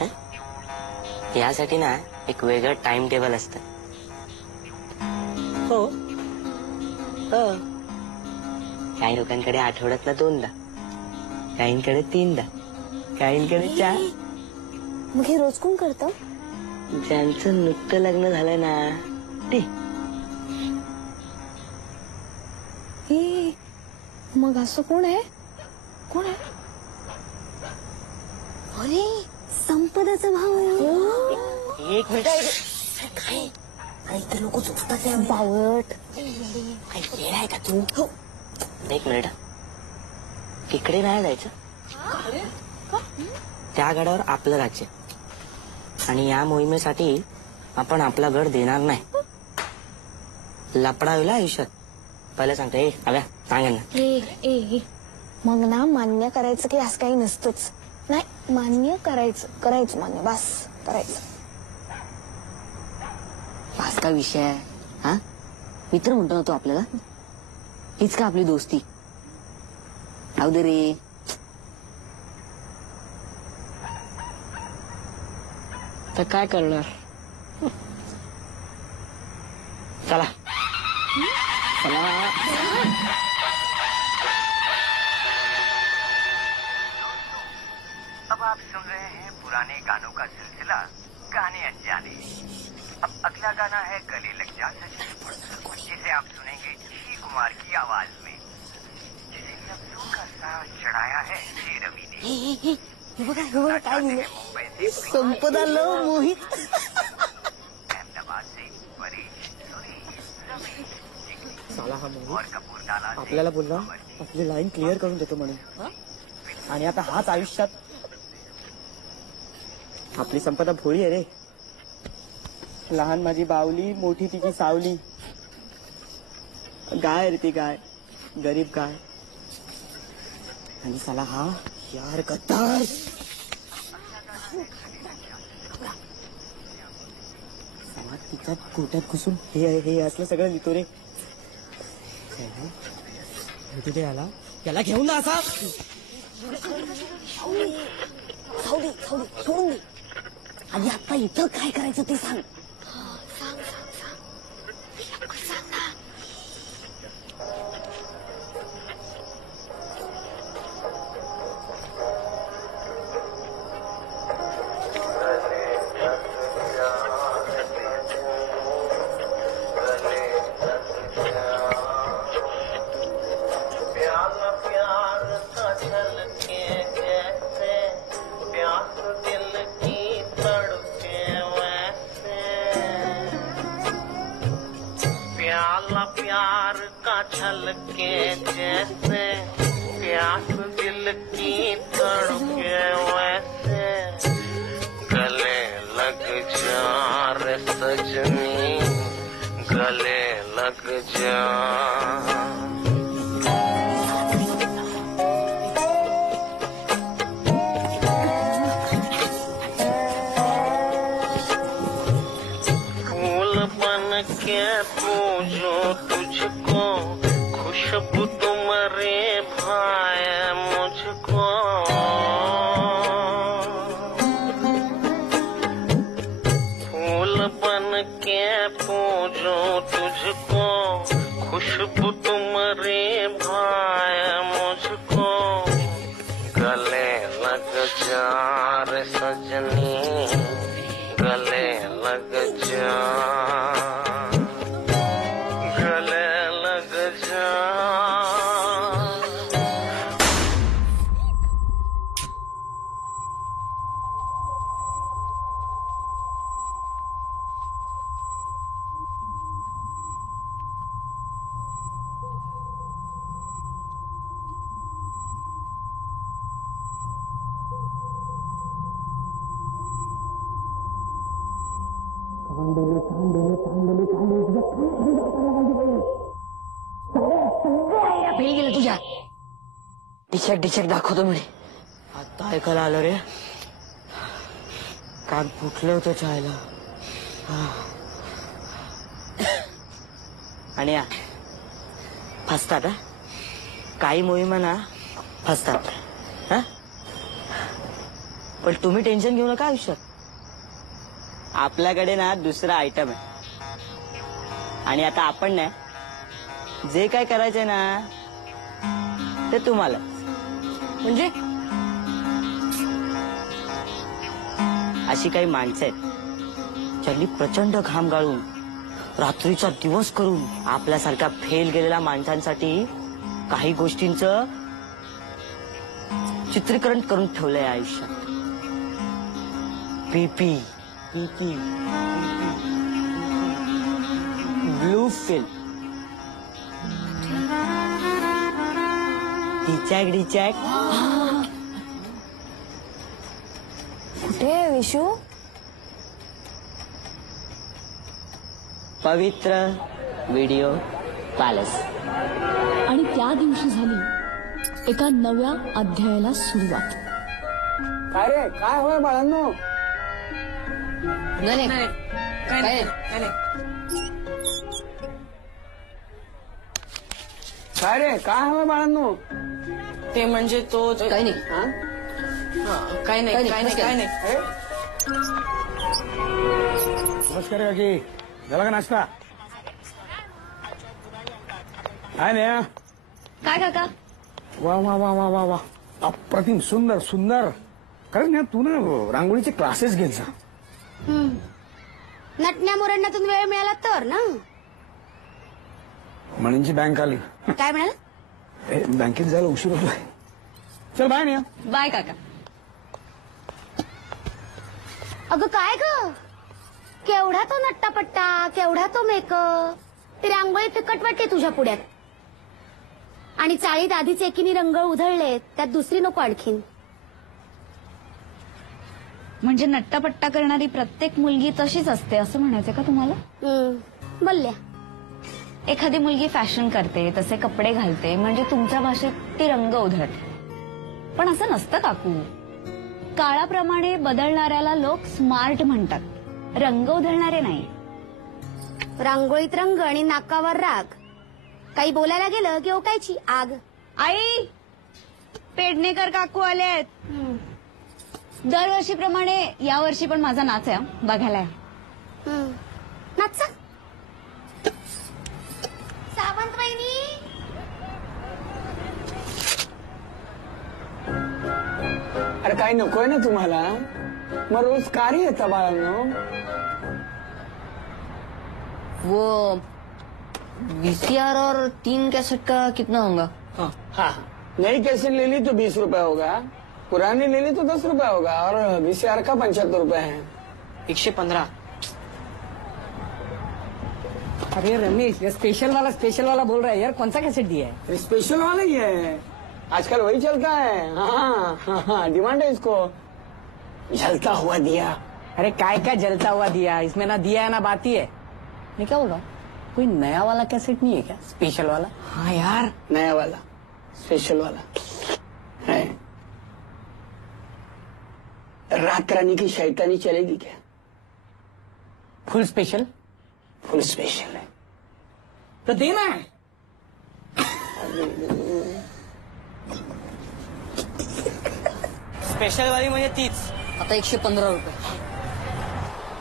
हं? यासाठी ना एक वेगळं टाइम टेबल असतं. हो हो. काही लोकांकडे आठवड्यातला 2दा, काहींकडे 3दा, काहींकडे 4. मग हे रोज कोण करतं? ज्यांचं नुकतं लग्न झालंय ना ते. हे मग असं कोण आहे? कोण आहे? अरे संपदाचा भाऊ आहे. एक मिनिट. काय इथे लोक झोपतात बावट. आहे का तू? हो. एक मिनिट. तिकडे नाही जायचं. त्या गडावर आपलं राज्य, आणि या मोहिमेसाठी आपण आपला गड देणार नाही. लपडा होईल आयुष्यात. पहिलं सांगतो. ए हव्या सांगेल ना. ए मग ना मान्य करायचं की असं काही नसतंच. नाही, मान्य करायचं मान्य. बस करायचं. बस का विषय आहे हा? मित्र म्हणतो ना तू आपल्याला. हीच का आपली दोस्ती? राहू दे रे. तर काय करणार? चला चला. अब आप सुन रहे हैं पुराने गानों का सिलसिला गाने अनजाने. अब अगला गाना है गले लग जा सजन, जिसे आप सुनेंगे जी कुमार की आवाज में, जिसे लफ्जों का साथ चढ़ाया है जी रवि ने. हे बघा काय लिहिलं. संपदा मोहित. अहमदाबाद से परेश, सुरेश, रमेश, साला हा मोहित और कपूरताला से आपल्याला बोलला आपली लाईन क्लिअर करून देतो म्हणून. आणि आता हाच आयुष्यात आपली संपदा भोळी आहे रे. लहान माझी बावली, मोठी तिची सावली. गाय रे ती गाय, गरीब गाय. आणि साला हा यार गद्दार. साला तिच्या गोट्यात घुसून हे असलं सगळं लिहितो रे. कुठे आला? त्याला घेऊन ना असा. सोडून दे. आणि आता इथं काय करायचं ते सांग. के जैसे प्यास दिल की तड़के वैसे गले लग जा रे सजनी गले लग जा के पूजो तुझको खुशबू तुम्हारे भाई मुझको फूल बन के पूजो तुझको खुशबू तुम्हारे भाई मुझको गले लग जा रे सजनी गले लग जा फेल गेलं तुझ्या डिचेक दाखवतो म्हणे. आता ऐकायला आलं रे कान फुटलं होतं चायला. आणि या फसतात काही मोहिमा ना फसतात हा. पण तुम्ही टेन्शन घेऊ नका आयुष्यात. आपल्याकडे ना दुसरा आयटम आहे आणि आता आपण ना जे काय करायचंय ना ते तुम्हाला म्हणजे अशी काही माणसं आहेत ज्यांनी प्रचंड घाम गाळून रात्रीचा दिवस करून आपल्यासारख्या फेल गेलेल्या माणसांसाठी काही गोष्टींचं चित्रीकरण करून ठेवलंय आयुष्यात. पीपी पीपी ब्लू फिल्म डिचॅक कुठे आहे विशू? पवित्र व्हिडिओ पॅलेस. आणि त्या दिवशी झाली एका नव्या अध्यायाला सुरुवात. काय रे काय होय बाळांनो? नाही काय रे काय होय बाळांनो? ते म्हणजे तो काही नाही. काय नाही. नमस्कार काकी झाला का नाश्ता? काय नाही. काय काका? वा वा वा वा वा वा अप्रतिम सुंदर सुंदर. कारण ना तू ना रांगोळीचे क्लासेस घेत जा. नटण्या मुरडण्यातून वेळ मिळाला तर ना. म्हणींची बँक आली. काय म्हणाल? बँकेत जायला उशीर होतोय. चल बाय ना. बाय काका. अगं काय ग केवढा तो नट्टापट्टा केवढा तो मेकअप. ती रांगोळी फिकट वाटते तुझ्या पुढ्यात. आणि चाळीत आधीच एकीने रंग उधळले त्यात दुसरी नको आणखीन. म्हणजे नट्टापट्टा करणारी प्रत्येक मुलगी तशीच असते असं म्हणायचं का तुम्हाला? बोलल्या. एखादी मुलगी फॅशन करते तसे कपडे घालते म्हणजे तुमच्या भाषेत ती रंग उधळते. पण असं नसतं काकू. काळाप्रमाणे बदलणाऱ्याला लोक स्मार्ट म्हणतात, रंग उधळणारे नाही. रांगोळीत रंग आणि नाकावर राग. काही बोलायला गेलं की ओकायची आग. आई पेडणेकर काकू आलेत. दरवर्षीप्रमाणे यावर्षी पण माझा नाच आहे बघायला. नाचा सावंत वहिनी. अरे काही नकोय ना तुम्हाला? मग रोज कार्य येतं बाळांनो. वो VCR और 3 कैसेट का कितना होगा? हाँ नई कैसेट ले ली तो 20 रुपए होगा, पुरानी ले ली तो 10 रुपए होगा और VCR का 75 रुपए है. 115. अरे रमेश, ये स्पेशल वाला बोल रहा है यार. कौन सा कैसेट दिया है? स्पेशल वाला ही है. आजकल वही चलता है. हाँ, डिमांड है इसको. जलता हुआ दिया. अरे काय जलता हुआ दिया, इसमें ना दिया है ना बाती है. मैं क्या बोल रहा हूँ, कोई नया वाला कैसेट नहीं है क्या, स्पेशल वाला? हाँ यार, नया वाला स्पेशल वाला है. रात रानी की शैतानी चलेगी क्या? फुल स्पेशल. फुल स्पेशल है तो देना है. स्पेशल वाली म्हणजे तीच. आता 115 रुपये.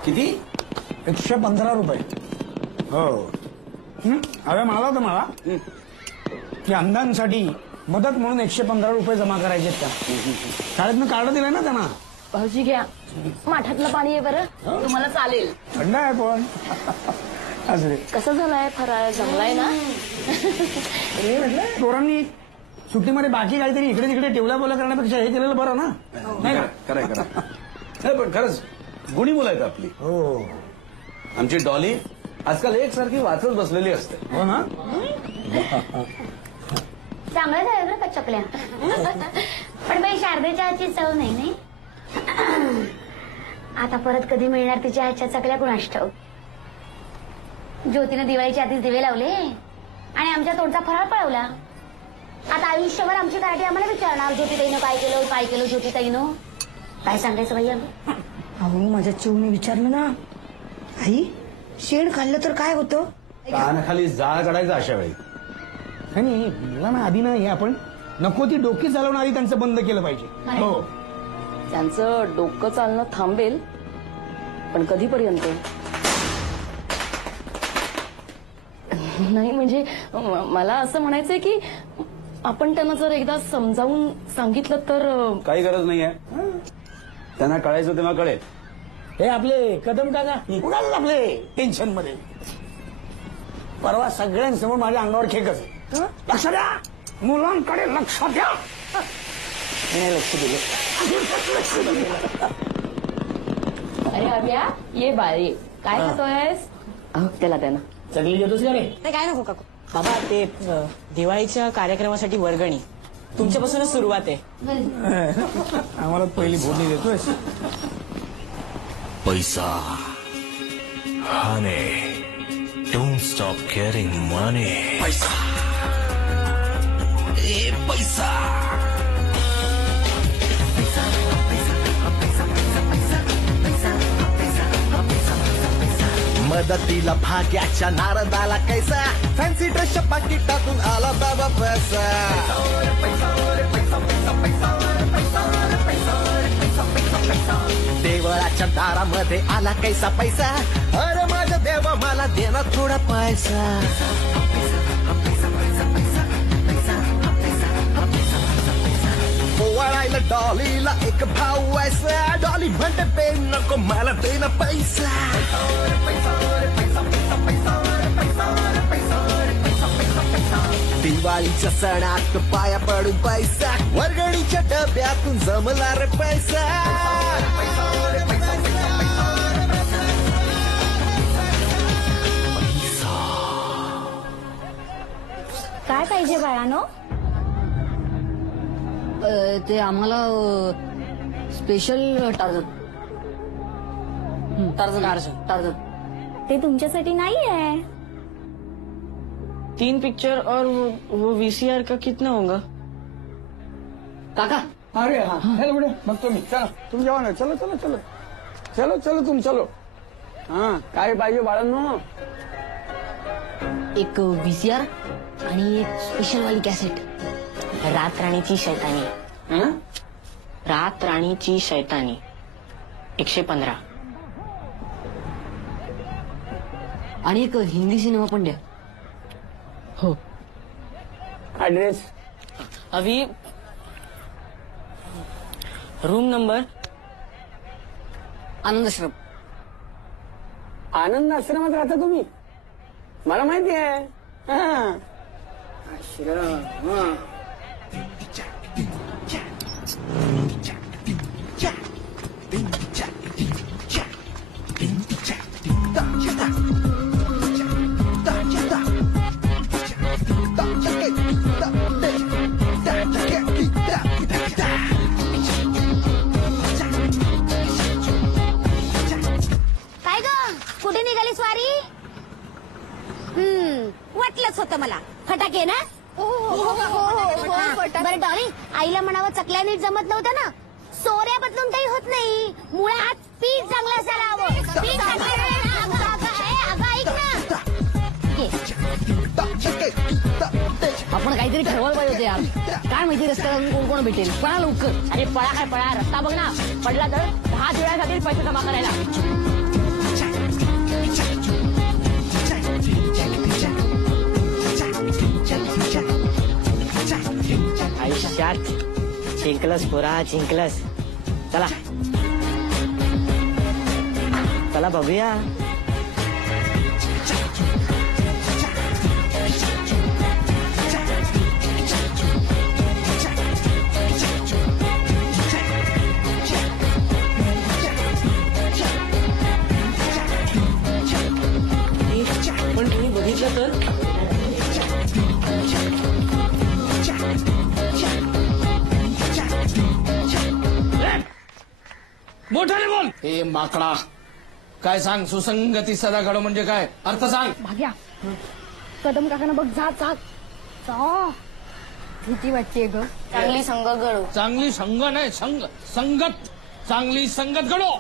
किती? 115 रुपये. हो. अरे म्हणाला होता मला की अंधांसाठी मदत म्हणून 115 रुपये जमा करायचे त्या. शाळेतनं कार्ड दिलंय ना त्यांना. भाऊजी घ्या, माठातलं पाणी आहे बरं, तुम्हाला चालेल. थंड आहे पण. असं कसं झालाय फराळ, जमलाय ना? हे म्हटलं पोरांनी सुट्टीमध्ये बाकी काहीतरी इकडे तिकडे टेवल्या बोला करण्यापेक्षा हे केलेलं बरं ना. नाही का? खरंय नाही पण खरंच गुणी मुलं आहेत आपली. हो. आमची डॉली आजकाल एकसारखी वाचत बसलेली असते. हो ना. चांगलं झालं बरं का चकल्या. पण बाई शारदेच्या हातची चव नाही. आता परत कधी मिळणार तिच्या हातच्या चकल्या कुणास ठाऊक. ज्योतीनं दिवाळीच्या आधीच दिवे लावले आणि आमच्या तोंडचा फराळ पळवला. आता आयुष्यभर आमची कराठी आम्हाला विचारणार, ज्योतिताईनं काय केलं ज्योतिताईनं. काय सांगायचं बाई आम्ही? अहो माझ्या चिवने विचारलं ना, आई शेण खाल्लं तर काय होतं? कानाखाली जाळ काढायचा अशा वेळी. आणि मला ना आधी ना हे आपण नको ती डोकी चालवणं आधी त्यांचं बंद केलं पाहिजे. हो. त्यांचं डोकं चालणं थांबेल, पण कधीपर्यंत? नाही म्हणजे मला असं म्हणायचंय की आपण त्यांना जर एकदा समजावून सांगितलं तर. काही गरज नाहीये, त्यांना कळायचं तेव्हा कळेल. हे आपले कदम काका कुणाला आपले टेन्शन मध्ये. परवा सगळ्यांसमोर माझ्या अंगावर खेकच. लक्ष द्या, मुलांकडे लक्ष द्या. लक्ष दिले. अरे अभ्या ये बारी, काय खातोयस? त्याला द्या ना. चकली घेतोस का रे? काय नको काकू. बाबा ते दिवाळीच्या कार्यक्रमासाठी वर्गणी तुमच्यापासूनच सुरुवात आहे. आम्हाला पहिली भोडणी देतोय. पैसा हने डोंट स्टॉप केअरिंग मनी. पैसा ए पैसा. मदतीला भाग्याच्या नारदाला कैसा, फॅन्सी ड्रेसच्या पाकिटातून आला बाबा पैसा. देवळाच्या दारामध्ये आला कैसा पैसा, अरे माझ्या देवा मला देना थोडा पैसा. ओवाळायला डॉलीला एक भाऊ व्हायचा, डॉली म्हणते पे नको मला देना पैसा. दिवाळीच्या सणात पाया पडून पैसा, वर्गणीच्या डब्यातून जमला रे पैसा. काय पाहिजे बाळानो? ते आम्हाला स्पेशल टार्झन. ते तुमच्यासाठी नाही आहे. 3 पिक्चर और वो VCR का कितना होगा? काका. अरे हा चलो बड़े बघतो मी. चला तुम्ही जेव्हा ना. चलो चलो चलो चलो चलो तुम चलो. हा काय पाहिजे बाळांनो? एक VCR आणि एक स्पेशल वाली कॅसेट. रात राणीची शैतानी. रात राणीची शैतानी 115. आणि एक हिंदी सिनेमा पण द्या. हो. ऍड्रेस? अभी रूम नंबर आनंदाश्रम. आनंद आश्रमात राहता तुम्ही? मला माहिती आहे. ना? बरं डॉली, आईला म्हणावं चकल्या नीट जमत नव्हत्या ना. सोऱ्या बदलून काही होत नाही. मुळात पीठ चांगलं असायला हवं. पीठ अगं ऐक ना. आपण काहीतरी ठरवायला पाहिजे होते यार. काय माहिती रस्त्याला कोण कोण भेटेल. पळा लवकर. अरे पळा काय पळा, रस्ता बघ ना. पडला तर 10 दिवसासाठी पैसे जमा करायला. आयुष्यात जिंकलस पुरा जिंकलस. चला चला बघूया. पण तुम्ही बघितलं तर मोठ्याने बोल. हे माकडा, काय सांग. सुसंगती सदा घडो म्हणजे काय अर्थ सांग. भाग्या, कदम काकांना बघ. जा जा जा. भीती वाटतेय ग. चांगली संग घडो. चांगली संग नाही, संगत. चांगली संगत घडो.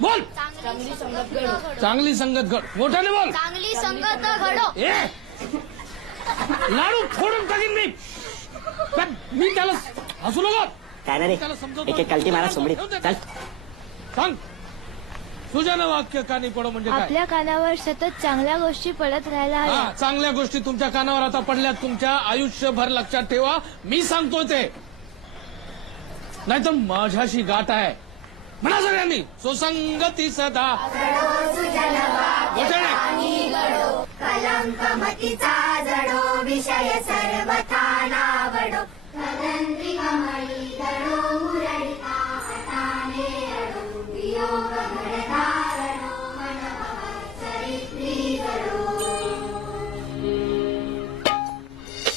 बोल. चांगली संगत घडो. चांगली संगत घड. मोठ्याने बोल. चांगली संगत घडो. लाडू फोडून टाकीन मी. मी त्याला हसू नको. काय ना रे, एक एक कलटी मारा सोमडीत. चल सांग. तुझ्यानं वाक्य कानी पडो म्हणजे काय. आपल्या कानावर सतत चांगल्या गोष्टी पडत राहायला हव्या. हा, चांगल्या गोष्टी तुमच्या कानावर आता पडल्यात. तुमच्या आयुष्यभर लक्षात ठेवा. मी सांगतोय ते, नाही तर माझ्याशी गाठ आहे. म्हणा सगळ्यांनी. सुसंगती सदा कलंक मतीचा जडो विषय सर्वथा नावडो. कलंकी कमळी दडो मुरळीता हटाने अडो. वियोग घडधारणो मनोहर चरित्री घडो.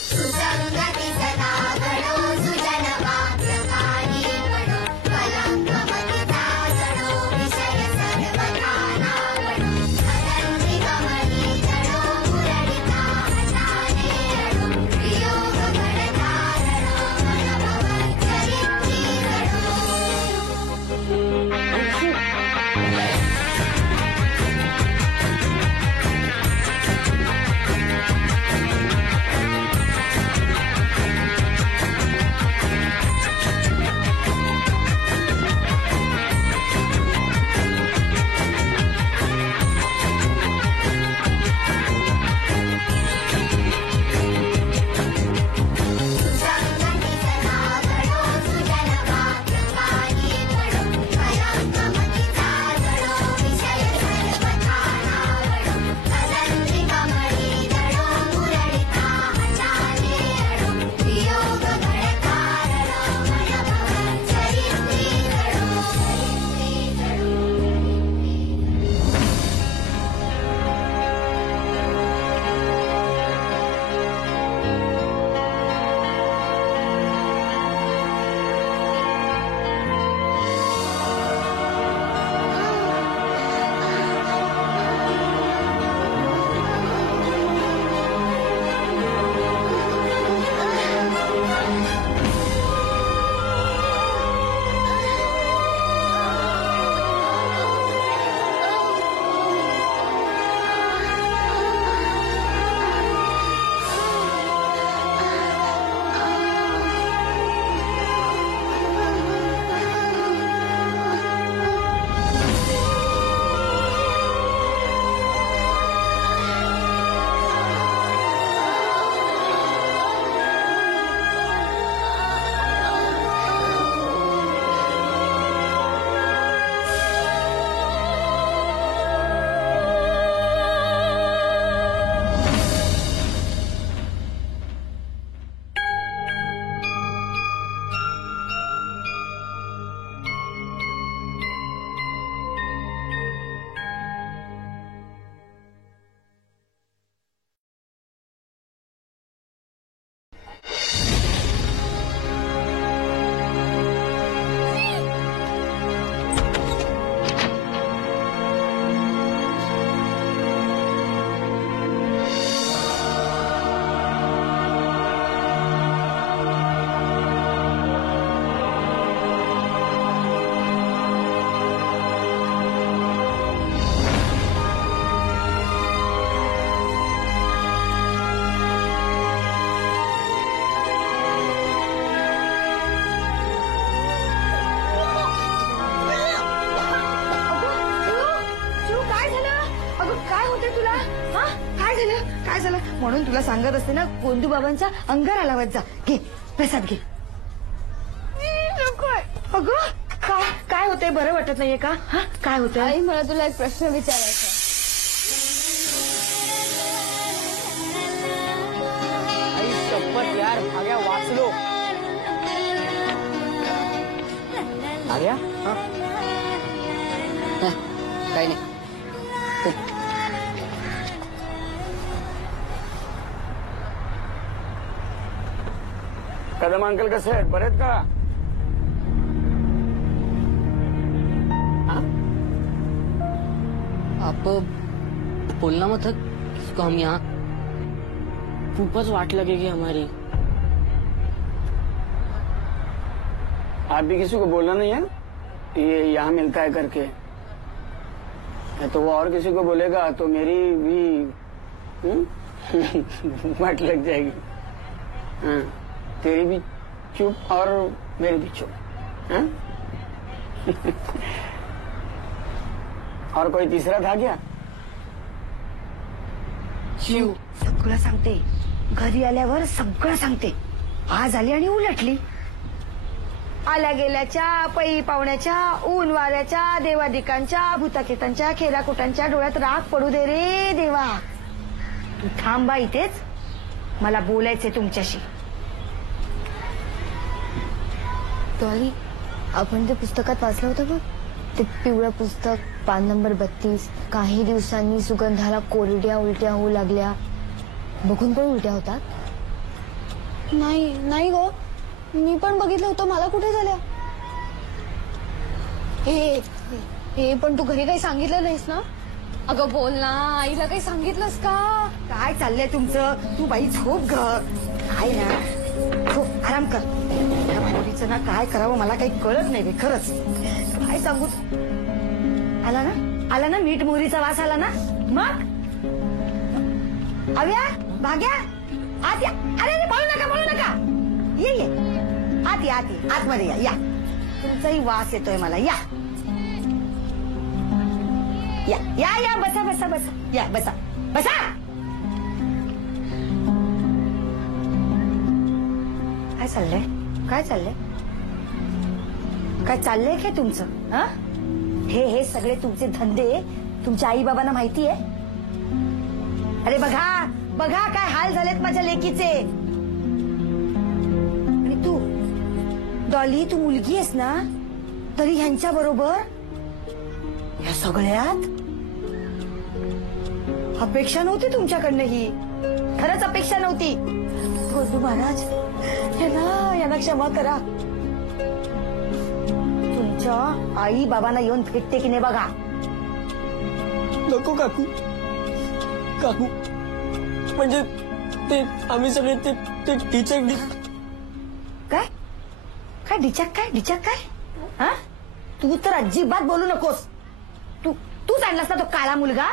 सुसंगती सदा घडो सुजन वाक्य काही घडो. कलंक मतीचा जडो विषय सर्वथा नावडो. कलंकी कमळी दडो मुरळीता हटाने अडो. वियोग घडधारणो मनोहर चरित्री घडो. काय झालं म्हणून तुला सांगत असते ना, गोंदू बाबांचा अंगारा लावत जा. घे प्रसाद घे. नकोय. अगं काय होतंय, बरं वाटत नाहीये का? हा काय होतंय? आई मला तुला एक प्रश्न विचारायचा. आई शपथ यार, भाग्या वाचलो. भाग्या काही नाही. कदम अंकल कसे आहेत, बरे आहेत का? आप बोलना मत है किसको हम यहाँ. खूपच वाट लगेगी हमारी. आप भी किसी को बोलना नहीं है ये यहाँ मिलता है करके, तो वो और किसी को बोलेगा तो मेरी भी वाट लग जाएगी. हाँ, तेरी भी चुप और मेरी भी चुप. हाँ? और कोई तीसरा था क्या? शिव सगळं सांगते, घरी आल्यावर सगळं सांगते. आज आली आणि उलटली. आल्या गेल्याच्या, पै पाहुण्याच्या, ऊन वाऱ्याच्या, देवादिकांच्या, भूताकेतांच्या, खेराकुटांच्या डोळ्यात राग पडू दे रे देवा. तू थांबा इथेच, मला बोलायचंय तुमच्याशी. डॉली, आपण ते पुस्तकात वाचलं होतं बघ, ते पिवळं पुस्तक, पान नंबर 32. काही दिवसांनी सुगंधाला कोरड्या उलट्या होऊ लागल्या. बघून पण उलट्या होतात? नाही गो, मी पण बघितलं होतं. मला कुठे झाल्या? हे पण तू घरी काही सांगितलं नाहीस ना? अगं बोल ना, आईला काही सांगितलंस का? काय चाललंय तुमचं? तू बाई झोप ग. काय ना, झोप, आराम कर. या मुलीचं ना काय करावं मला काही कळत नाही रे, खरंच. काय सांगू? आला ना मीठ मोहरीचा वास आला ना. मग अव्या, भाग्या, आत या. अरे पळू नका. ये आत या, आतमध्ये या. तुमचाही वास येतोय मला. या बसा. या बसा. काय चाललंय काय तुमचं? हा, हे सगळे तुमचे धंदे तुमच्या आई बाबांना माहिती आहे? अरे बघा काय हाल झालेत माझ्या लेकीचे. आणि तू डॉली, तू मुलगी आहेस ना, तरी ह्यांच्या बरोबर या सगळ्यात. अपेक्षा नव्हती तुमच्याकडनं ही, खरंच अपेक्षा नव्हती. गोंदू महाराज, यांना क्षमा करा. तुमच्या आई बाबांना येऊन भेटते की नाही बघा. नको काकू. म्हणजे ते आम्ही सगळे ते टीचर. काय डिचक काय? हा, तू तर अजिबात बोलू नकोस. तूच आणलास ना तो काळा मुलगा.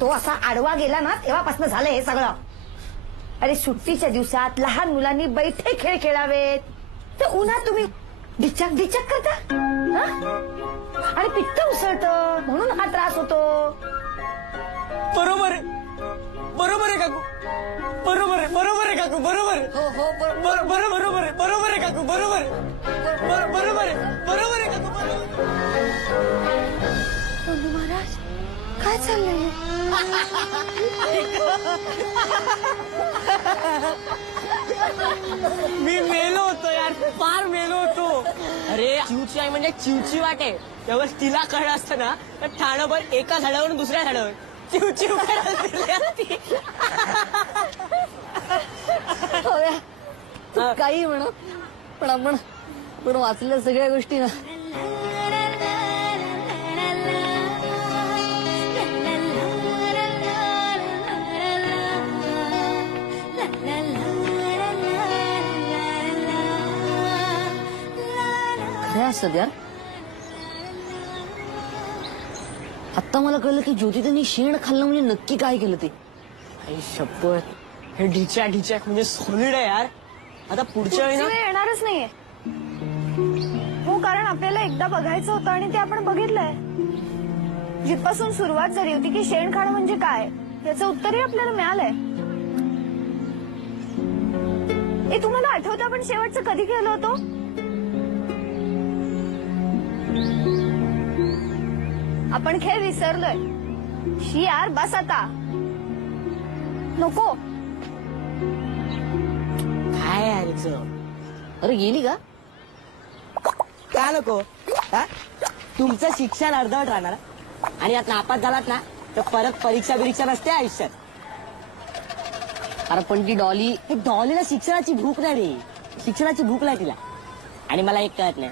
तो असा आडवा गेला ना, तेव्हापासून झालं हे सगळं. अरे सुट्टीच्या दिवसात लहान मुलांनी बैठे खेळ खेळावेत, तर उन्हात तुम्ही डिचक करता. आणि पित्त उसळतं म्हणून हा त्रास होतो. बरोबर आहे काकू. बरोबर आहे काकू. बरोबर आहे काकू. बरोबर आहे काकू. गोंदू महाराज, काय चाललंय? मी मेलो होतो यार, फार मेलो होतो. अरे चिवची आई म्हणजे चिवची वाटे. तेव्हा तिला कळलं असतं ना, तर ठाणभर एका झाडावरून दुसऱ्या झाडावर चिव करायला दिली असती. काही म्हणा, पण आपण वाचलेल्या सगळ्या गोष्टी ना. खऱ्या असतात यार. आत्ता मला कळलं की ज्योती त्यांनी शेण खाल्लं म्हणजे नक्की काय केलं ते. आई शपथ, हे ढिचॅक म्हणजे सॉलिड आहे यार. आता पुढच्या वेळी येणारच नाहीये. हो, कारण आपल्याला एकदा बघायचं होतं आणि ते आपण बघितलंय. जिथपासून सुरुवात झाली होती की शेण खाणं म्हणजे काय, याचं उत्तरही आपल्याला मिळालंय. ए तुम्हाला आठवतं आपण शेवटचं कधी गेलो होतो? आपण खेळ विसरलोय. शी यार बस आता. नको. काय यार अरे गेली का? का नको? तुमचं शिक्षण अर्धवट राहणार आणि यात नापास झालात ना तर परत परीक्षा बिरीक्षा नसते आयुष्यात. अरे पण ती डॉलीला शिक्षणाची भूक नाही रे. शिक्षणाची भूक नाही तिला. आणि मला एक कळत नाही,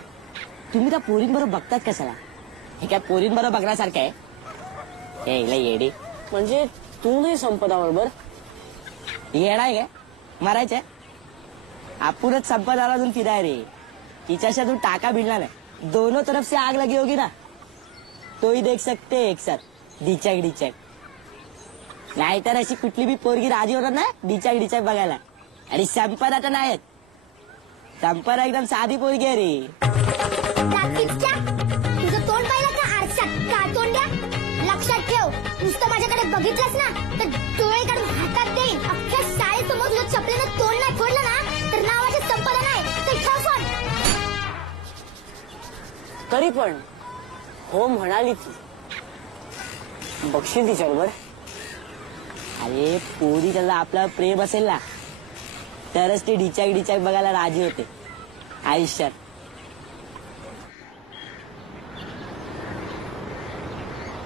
तुम्ही त्या पोरींबरोबर बघतात कशाला? हे काय पोरींबरोबर बघण्यासारखं आहे? हे येडे. म्हणजे तू नाही संपदा बरोबर येडाय काय? मारायचंय? आपणच संपदाला अजून फिराय रे. तिच्याशी अजून टाका भिडला नाही. दोनों तरफ से आग लगी होगी ना, तो ही देख सकते एक साथ डिचक डिचक. नाहीतर अशी कुठली बी पोरगी राजी होणार ना डिचक डिचक बघायला. आणि संपदा तर नाही. संपदा एकदम साधी पोरगी आहे रे. तुझं तोंड पाहिलं का आरशात? का तोंड्या? लक्षात ठेव, नुसतं माझ्याकडे बघितलंस ना तर डोळे काढून हातात देईन. अख्ख्या शाळेसमोर तुझ्या चपलीनं तोंड नाही फोडलं ना तर नावाची संपदा नाही तर ठेव फोन. तरी पण हो म्हणाली ती. बघशील तिच्याबरोबर? अरे पोरी त्याला आपलं प्रेम असेल ना तरच ते डिचक डिचक बघायला राजी होते आयुष्यात.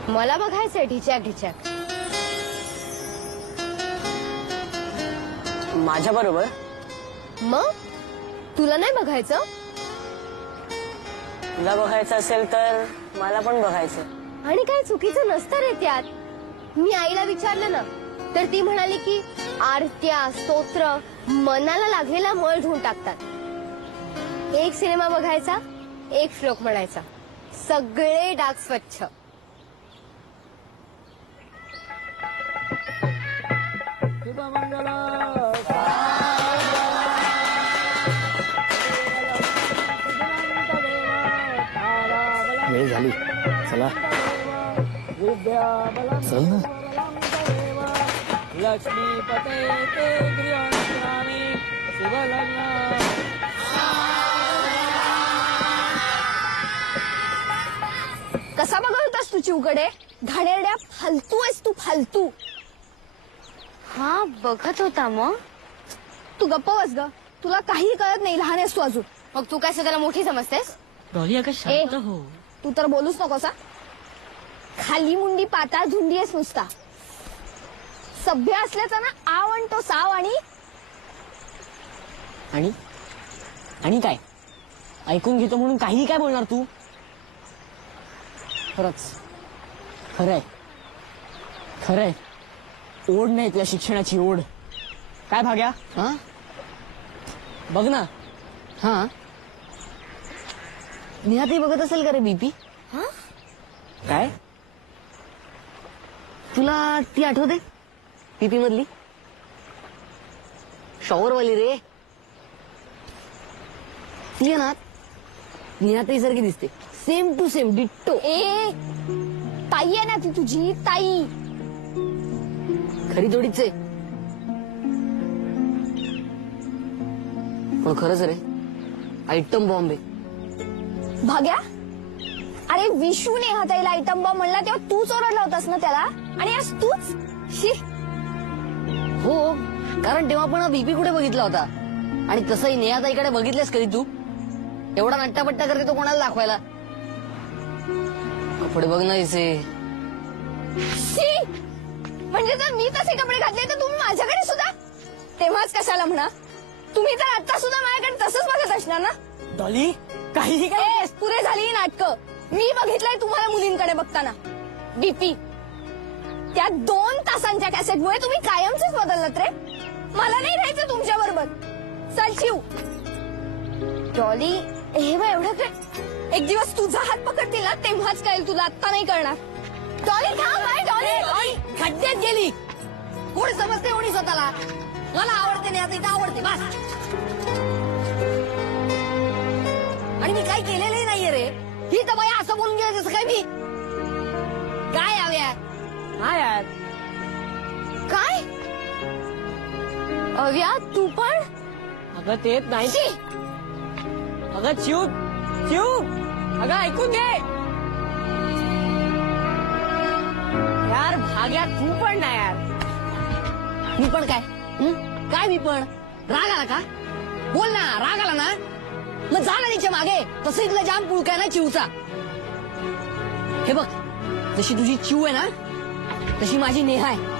मला बघायचंय ढिचॅक ढिचॅक. माझ्या बरोबर? मग तुला नाही बघायचं? तुला बघायचं असेल तर मला पण बघायचं. आणि काय चुकीचं नसतं रे त्यात. मी आईला विचारलं ना तर ती म्हणाली की आरत्या स्तोत्र मनाला लागलेला मळ धुवून टाकतात. एक सिनेमा बघायचा, एक श्लोक म्हणायचा, सगळे डाग स्वच्छ. वेळ झाली, चला चल ना. लक्ष्मीपते कसा बघत होतास तू चिवकडे? घाणेरड्या फालतू आहेस तू, फालतू. हा बघत होता. मग तू गप्प बस ग. तुला काही कळत नाही, लहान आहेस तू अजून. मग तू काय स्वतःला मोठी समजतेस? डॉली अगं शांत हो. तू तर बोलूच नकोसा. खाली मुंडी पाताळ धुंडी आहेस नुसता. सभ्य असल्याचा ना आव आणतो साव. आणि काय ऐकून घेतो म्हणून काही काय बोलणार तू? खरंच खरंय ओढ नाही तुला शिक्षणाची ओढ. काय भाग्या? हा बघ ना. हा निहाती बघत असेल का रे बीपी? काय तुला ती आठवते बीपी मधली शॉवरवाली रे? ती आहे ना निहाताई सारखी दिसते. Same to same ditto. ताई आहे ना ती तुझी ताई. खरी थोडीच आहे पण खरंच रे आयटम बॉम्ब आहे. भाग्या, अरे विशू नेहाताईला आयटम बॉम्ब म्हणला तेव्हा तूच ओरडला होतास ना त्याला. आणि आज तूच. शी. हो, कारण तेव्हा पण बीपी कुठे बघितला होता. आणि तसंही नेहाताईकडे बघितलेस कधी तू? एवढा नट्टापट्टा करते तो कोणाला दाखवायला? कपडे बघ ना इसे. शी. म्हणजे जर मी तसे कपडे घातले तर तुम्ही माझ्याकडे सुद्धा? तेव्हाच कशाला म्हणा. तुम्ही तर आता सुद्धा माझ्याकडे तसंच बघत असणार ना. डॉली काही काय पुरे झाली ही नाटकं. मी बघितलंय तुम्हाला मुलींकडे बघताना. डीपी त्या 2 तासांच्या कॅसेटमुळे तुम्ही कायमचेच बदललात रे. मला नाही राहायचं तुमच्या बरोबर. चल शिव. डॉली हे बघ एवढं काय. एक दिवस तुझा हात पकडतील ना तेव्हाच कळेल तुला. आत्ता नाही कळणार. डॉली थांब. डॉली खड्ड्यात गेली. कोण समजते एवढी स्वतःला? मला आवडते नाही आता इथं आवडते बस. आणि मी काही केलेलंही नाहीये रे. ही तर बाया असं बोलून गेलं तसं काय मी काय हव्या? हा यार काय अव्या तू पण? अगं ते नाही. अगं चिव चिव अगं ऐकून घे. यार भाग्या तू पण नाही यार. मी पण काय काय मी पण राग आला का? बोल ना, राग आला ना, मग जा ना तिच्या मागे. तसं इथलं जाम पुळका आहे ना चिवचा. हे बघ, जशी तुझी चिव आहे ना तशी माझी नेहा आहे.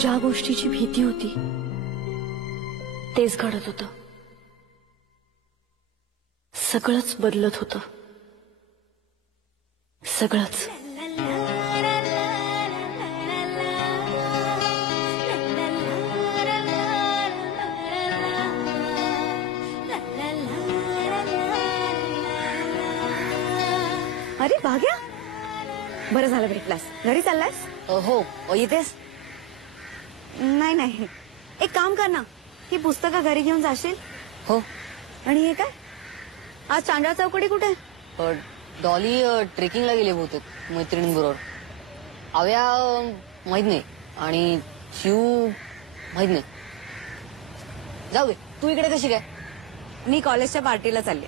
ज्या गोष्टीची भीती होती तेच घडत होतं. सगळंच बदलत होतं. सगळंच. अरे भाग्या, बरं झालं भेटलास. घरी चाललास? हो येतेस? नाही नाही, एक काम कर ना, ही पुस्तकं घरी घेऊन जाशील? हो. आणि हे काय आज चांडा चौकडी कुठे? डॉली ट्रेकिंगला गेले बहुतेक मैत्रिणींबरोबर. आव्या माहित नाही आणि शिव माहित नाही. जाऊ दे, तू इकडे कशी काय? मी कॉलेजच्या पार्टीला चालले.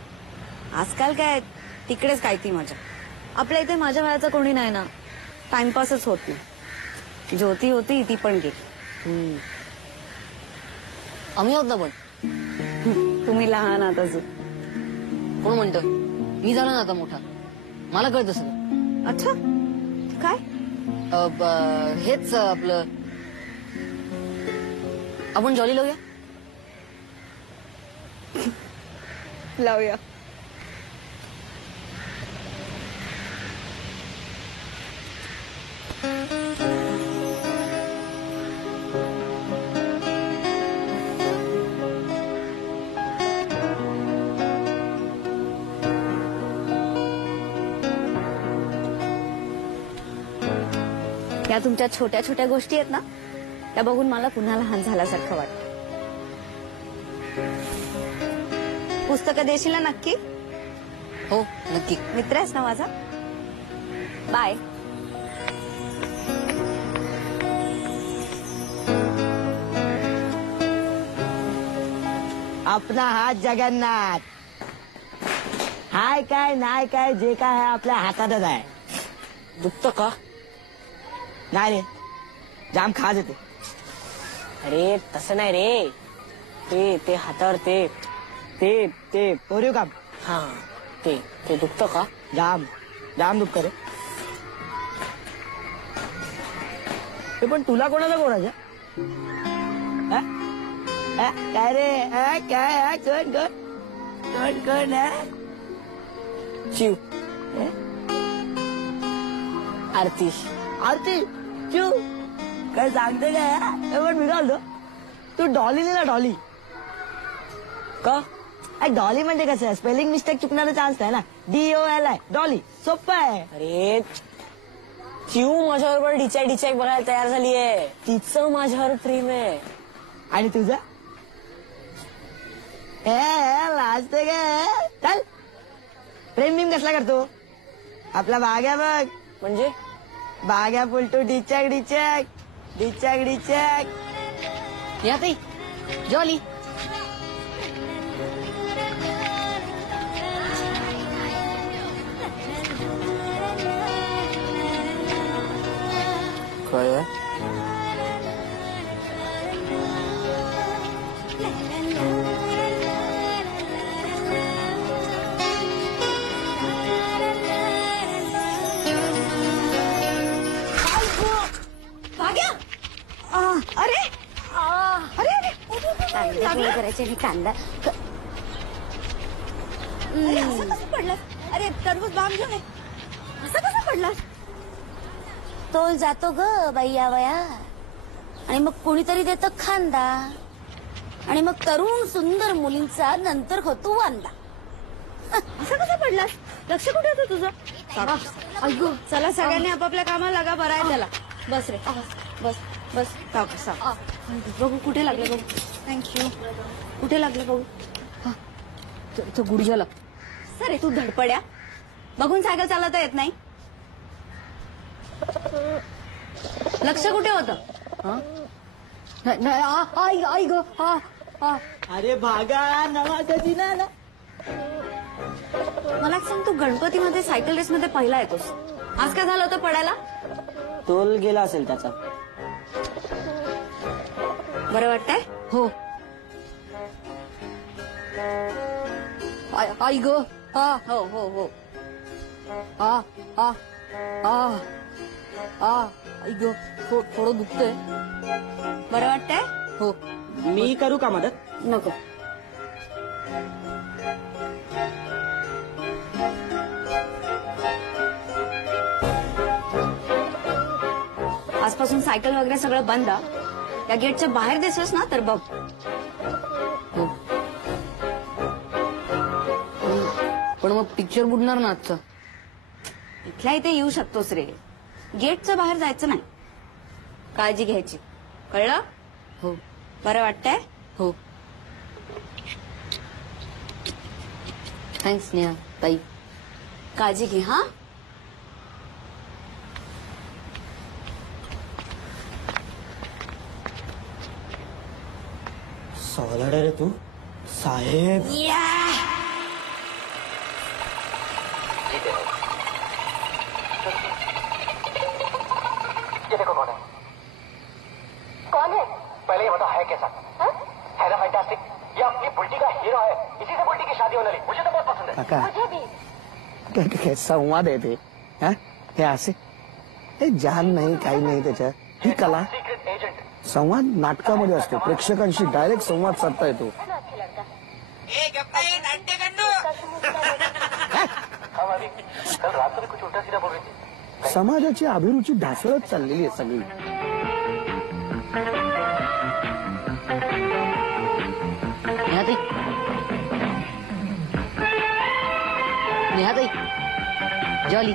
आजकाल काय तिकडेच काय ती मजा. आपल्या इथे माझ्या वयाचं कोणी नाही ना, टाइमपासच होत नाही. ज्योती होती ती पण गेली. आम्ही आहोत ना पण. तुम्ही लहान आहात अजून. कोण म्हणतं? मी झालो ना आता मोठा, मला कळतं सगळं. अच्छा, काय? हेच आपलं, आपण जॉली लावूया. लावूया. या तुमच्या छोट्या छोट्या गोष्टी आहेत ना, त्या बघून मला पुन्हा लहान झाल्यासारखं वाटतं. पुस्तकं देशील ना नक्की? हो नक्की. मित्र आहेस ना माझा. बाय. अपना हात जगन्नाथ. हाय काय नाही काय जे काय आहे आपल्या हातातच आहे. दुखतं का? नाही रे, जाम खाज येते. अरे तसं नाही रे, ते हातावर ते पोरिव काम. हा ते दुखतं का? जाम जाम दुखतं रे. ते पण तुला कोणाच्या काय रे? काय कोण शिव. आरती. आरती चिव काय सांगते काय? पण मी काय बोलतो, तू डॉली ना डॉली का? डॉली म्हणजे कसं, स्पेलिंग मिस्टेक चुकण्याचा चान्स नाही ना. DOLI डॉली, सोपं आहे. अरे चिव माझ्याबरोबर डिचाक बघायला तयार झालीये. तिचं माझ्यावर प्रेम आहे. आणि तुझं? लाजते काय? चल, प्रेम बिम कसला करतो? आपला बाग्या बघ. म्हणजे बाग्या बोलतो डिचाक. या ताई, जॉली. काय? कांदे करायचे आणि कांदा. अरे असं कसं पडलं? अरे टरबूज बाम घेऊन ये. असं कसं पडलं? तोल जातो ग बाई या वया, आणि मग कोणीतरी देतं खांदा, आणि मग तरुण सुंदर मुलींचा नंतर होतो वांदा. असं कसं पडलास? लक्ष कुठे होतं तुझं? अगो चला सगळ्यांनी आपापल्या कामाला लागा. बरं आहे त्याला. बस रे, बस बस. बघू कुठे लागले बघू. थँक्यू. कुठे लागले बघू. तो गुडघ्याला. सर तू धडपड्या बघून सायकल चालवता येत नाही. लक्ष कुठे होतं? आई ग. अरे भागा नवा कधी ना. मला एक सांग, तू गणपतीमध्ये सायकल रेस मध्ये पहिला येतोस. आज काय झालं होतं पडायला? तोल गेला असेल त्याचा. बरं वाटतंय? हो. आई ग. हो हो हो. आई ग. थोडं दुखतंय. बरं वाटतंय? हो. मी करू का मदत? नको. आजपासून सायकल वगैरे सगळं बंद. या गेटच्या बाहेर दिसलोस ना तर बघ. पण मग पिक्चर बुडणार ना आजचं. इथल्या इथे येऊ शकतोस रे. गेटच्या बाहेर जायचं नाही. काळजी घ्यायची, कळलं? हो. बरं वाटतंय? हो. थँक्स नेहा ताई. काळजी घे हा. सॉलिड रे तू साहेब. ये देखो कौन है. कौन है? पहले ये बताओ है कैसा? है ना फैंटास्टिक. ये अपनी बुल्टी का हीरो है. इसी से बुल्टी की शादी होने लगी. मुझे तो बहुत पसंद है. काका. मुझे भी. काय संवाद आहे ते. हे असे हे जान नाही काही नाही त्याच्यात. ही कला सीक्रेट एजेंट. संवाद नाटकामध्ये असतो. प्रेक्षकांशी डायरेक्ट संवाद साधता येतो. हम अभी कल रात को भी कुछ उल्टा सीधा बोल रही थी. समाजाची अभिरुची ढासळत चाललेली आहे सगळी. नेहा ताई जॉली.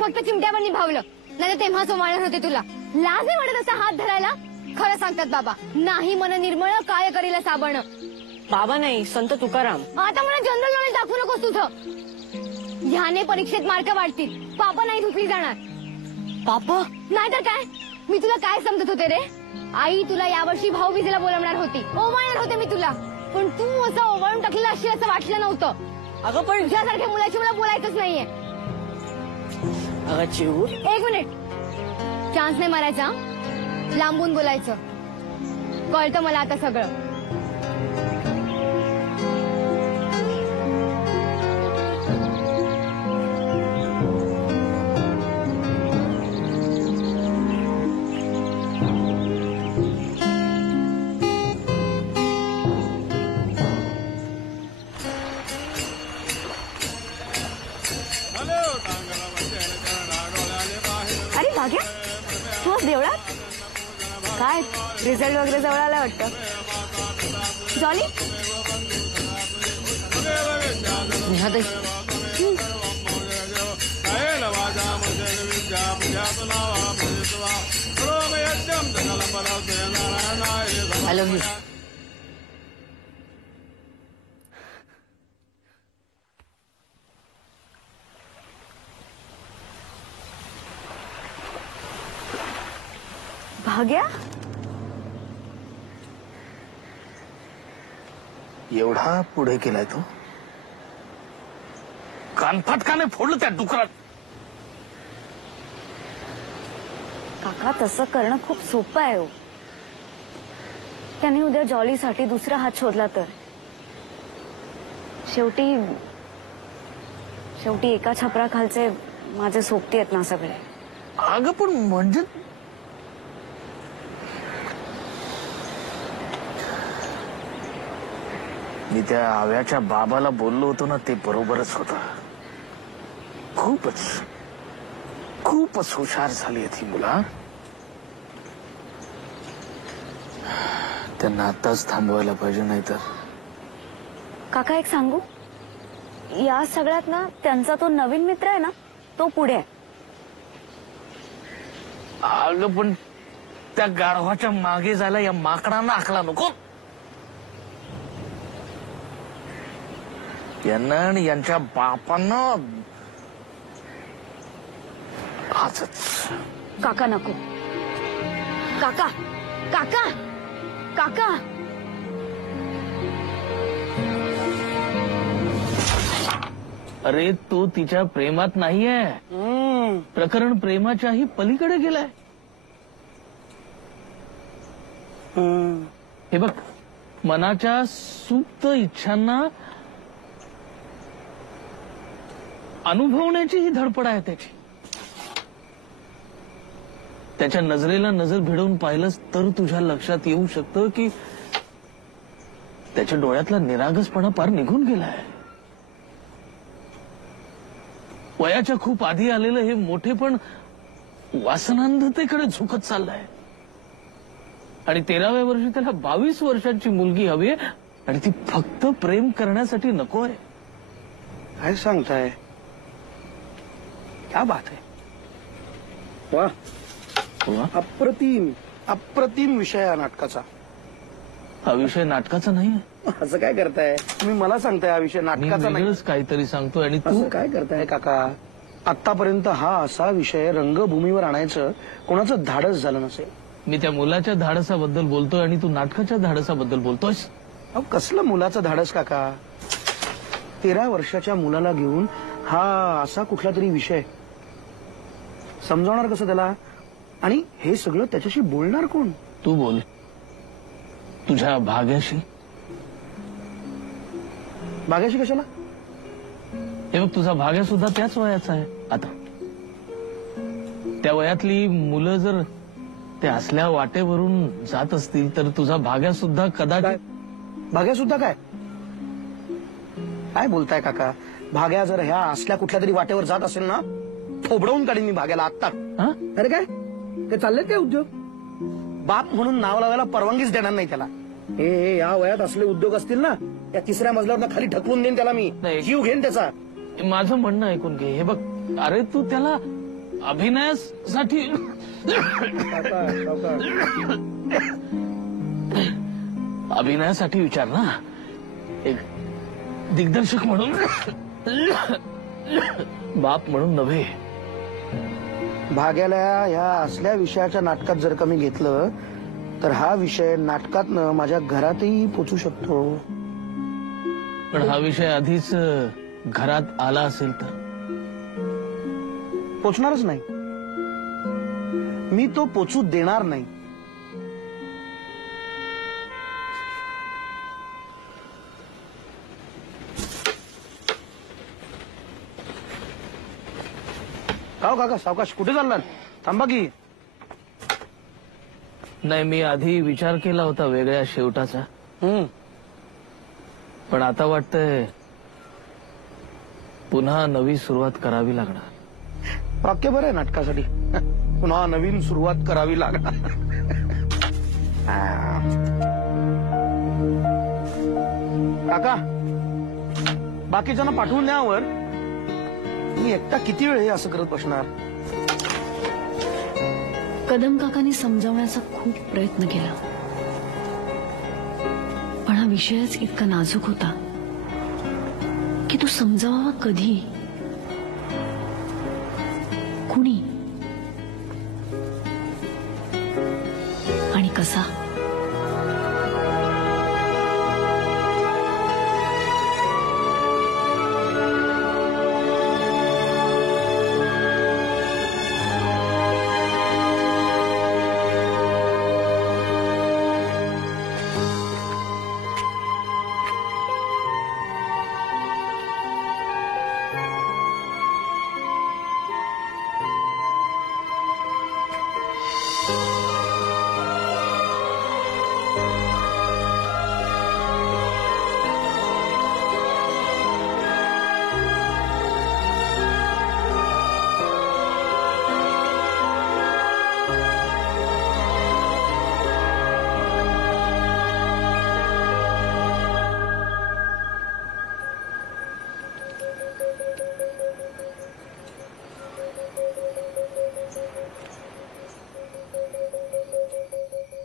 फक्त चिमट्यावर निभावलं नाही तेव्हा सोमाळणार होते तुला. लाज नाही वाटत असा हात धरायला. खरं सांगतात बाबा. नाही मन निर्मळ काय करील साबण. बाबा नाही, संत तुकाराम. आता मला जनरल नॉलेज दाखवू नकोस तुझं. ह्याने परीक्षेत मार्क वाढतील. पापा नाही धुकली जाणार. पापा नाहीतर काय. मी तुला काय समजत होते रे. आई तुला यावर्षी भाऊबीजेला बोलवणार होती. ओवाळणार होते मी तुला. पण तू असं ओवाळून टाकलेलं अशी असं वाटलं नव्हतं. अगं पण तुझ्यासारख्या मुलाची मला बोलायचंच नाहीये. अगं चिऊ, एक मिनिट. चान्स नाही मारायचा. लांबून बोलायचं. कळतं मला आता सगळं. अरे भाग्या, तू आज देवळात काय? रिझल्ट वगैरे जवळ आला वाटतं. जॉली नेहाताई, आय लव्ह यू. भाग्या, एवढा पुढे केलाय तो. कानफटकाने फोडलं त्या डुकरात. काका तसं करणं खूप सोपं आहे हो. त्याने उद्या जॉलीसाठी दुसरा हात शोधला तर शेवटी एका छपराखालचे माझे सोबती आहेत ना सगळे. अगं पण म्हणजे मी त्या आव्याच्या बाबाला बोललो होतो ना, ते बरोबरच होतं. खूपच हुशार झाली ती मुलं. त्यांना आताच थांबवायला पाहिजे, नाही तर. काका एक सांगू, या सगळ्यात ना त्यांचा तो नवीन मित्र आहे ना, तो पुढे आहे. अगं पण त्या गाढवाच्या मागे जायला या माकडांना आखला नको. यांना आणि यांच्या बापांना आजच. काका नको. काका काका काका अरे तो तिच्या प्रेमात नाहीये. प्रकरण प्रेमाच्याही पलीकडे गेलाय. हे बघ, मनाच्या सुप्त इच्छांना अनुभवण्याची ही धडपड आहे त्याची. त्याच्या नजरेला नजर भिडवून पाहिलंस तर तुझ्या लक्षात येऊ शकतं की त्याच्या डोळ्यातला निरागसपणा पार निघून गेलाय. वयाच्या खूप आधी आलेलं हे मोठेपण वासनांधतेकडे झुकत चाललंय. आणि 13व्या वर्षी त्याला 22 वर्षांची मुलगी हवी आहे, आणि ती फक्त प्रेम करण्यासाठी नकोय. काय सांगताय? क्या बात आहे. वा, अप्रतिम विषय आहे नाटकाचा. हा विषय नाटकाचा नाही. असं काय करताय तुम्ही? मला सांगताय हा विषय नाटकाचा नाही. काहीतरी सांगतोय आणि तू असं काय करताय काका? आतापर्यंत हा असा विषय रंगभूमीवर आणायचं कोणाचं धाडस झालं नसेल. मी त्या मुलाच्या धाडसाबद्दल बोलतोय आणि तू नाटकाच्या धाडसाबद्दल बोलतोयस. अहो कसलं मुलाचं धाडस काका? 13 वर्षाच्या मुलाला घेऊन हा असा कुठला तरी विषय समजावणार कसं त्याला? आणि हे सगळं त्याच्याशी बोलणार कोण? तू बोल तुझ्या भाग्याशी. भाग्याशी कशाला? हे बघ, तुझा भाग्या सुद्धा त्याच वयाचा आहे. आता त्या वयातली मुलं जर ते असल्या वाटेवरून जात असतील तर तुझा भाग्या सुद्धा कदाचित. भाग्या सुद्धा काय काय बोलताय काका? भाग्या जर ह्या असल्या कुठल्या तरी वाटेवर जात असेल ना, थोबडवून काढीन मी भाग्याला आत्ता. अरे काय ते चाललेत काय उद्योग? बाप म्हणून नाव लावायला परवानगीच देणार नाही त्याला. हे या वयात असले उद्योग असतील ना, या 3ऱ्या मजल्यावर खाली ढकलून देईन त्याला मी. जीव घेईन त्याचा. माझं म्हणणं ऐकून घे. हे बघ, अरे तू त्याला अभिनयासाठी अभिनयासाठी विचार ना, एक दिग्दर्शक म्हणून, बाप म्हणून नव्हे. भाग्याला ह्या असल्या विषयाच्या नाटकात जर का मी घेतलं तर हा विषय नाटकातनं माझ्या घरातही पोचू शकतो. पण हा विषय आधीच घरात आला असेल तर पोचणारच नाही. मी तो पोचू देणार नाही. काका काका सावकाश, कुठे चाललात? थांबा की. नाही, मी आधी विचार केला होता वेगळ्या शेवटाचा, पण आता वाटतंय पुन्हा नवी सुरुवात करावी लागणार. वाक्य बरं आहे नाटकासाठी. पुन्हा नवीन सुरुवात करावी लागणार. काका, बाकीच्यांना पाठवून द्यावर. मी एकटा किती वेळ हे असं करत बसणार? कदम काकांनी समजावण्याचा खूप प्रयत्न केला, पण हा विषयच इतका नाजूक होता की तो समजावा कधी, कुणी आणि कसा.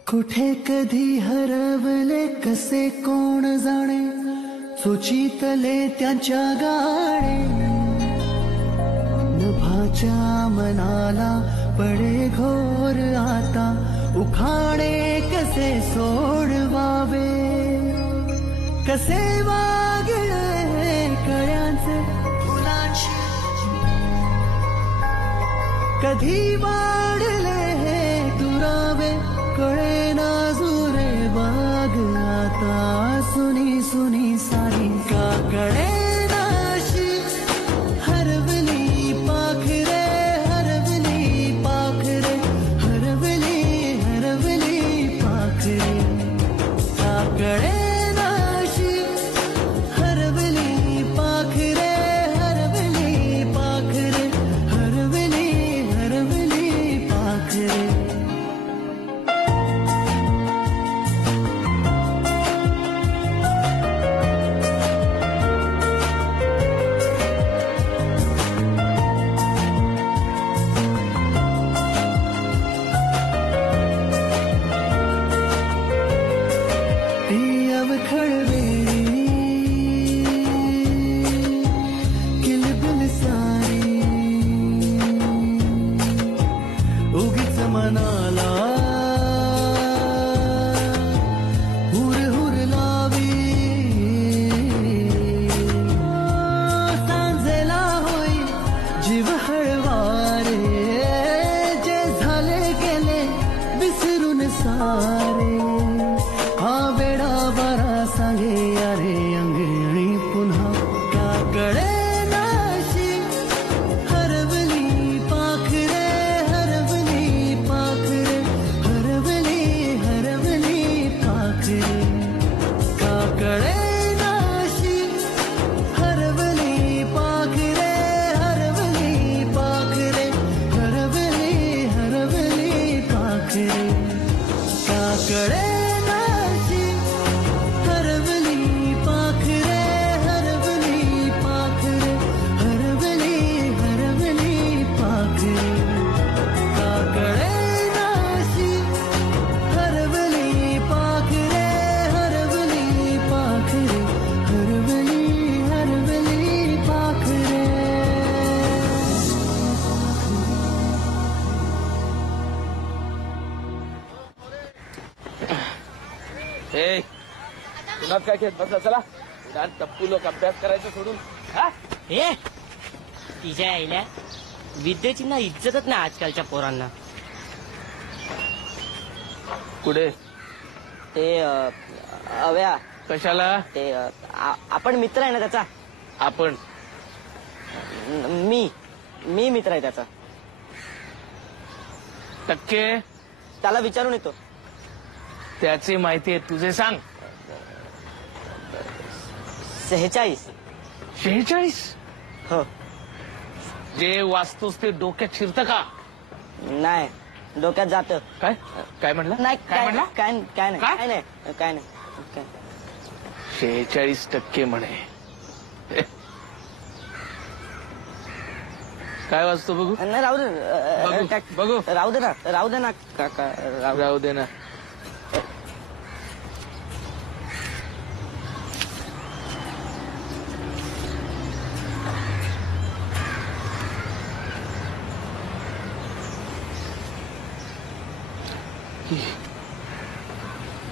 कुठे कधी हरवले कसे कोण जाणे, सुचितले त्यांच्या गाणे. नभाच्या मनाला पडे घोर आता, उखाणे कसे सोडवावे, कसे वागले कळ्यांचे फुलांची, कधी वाढले दुरावे कळे नाजुरे बाग आता. सुनी सुनी सारी का कळे नाशी, हरवली पाखरे हरवली पाखरे, हरवली हरवली पाखरे. का कळे नाशी, हरवली पाखरे हरवली पाखरे, हरवली हरवली पाखरे. ए पुन्हा काय खेळ बसला चला उद्या टप्पू लोक अभ्यास करायचं सोडून हा ए तिच्या आईला विद्येची ना इज्जतच नाही आजकालच्या पोरांना. कुठे ते अव्या कशाला ते आपण मित्र आहे ना त्याचा. आपण मी मित्र आहे त्याचा. टक्के त्याला विचारून येतो. त्याची माहिती आहे तुझे सांग. 46. 46 हो. जे वाचतोस ते डोक्यात शिरतं का? नाही डोक्यात जात. काय काय म्हणलं? नाही काय म्हणला? काय नाही काय नाही. 46% म्हणे. काय वाचतो बघू? नाही राहू दे. बघू राहू दे ना काका राहू दे ना.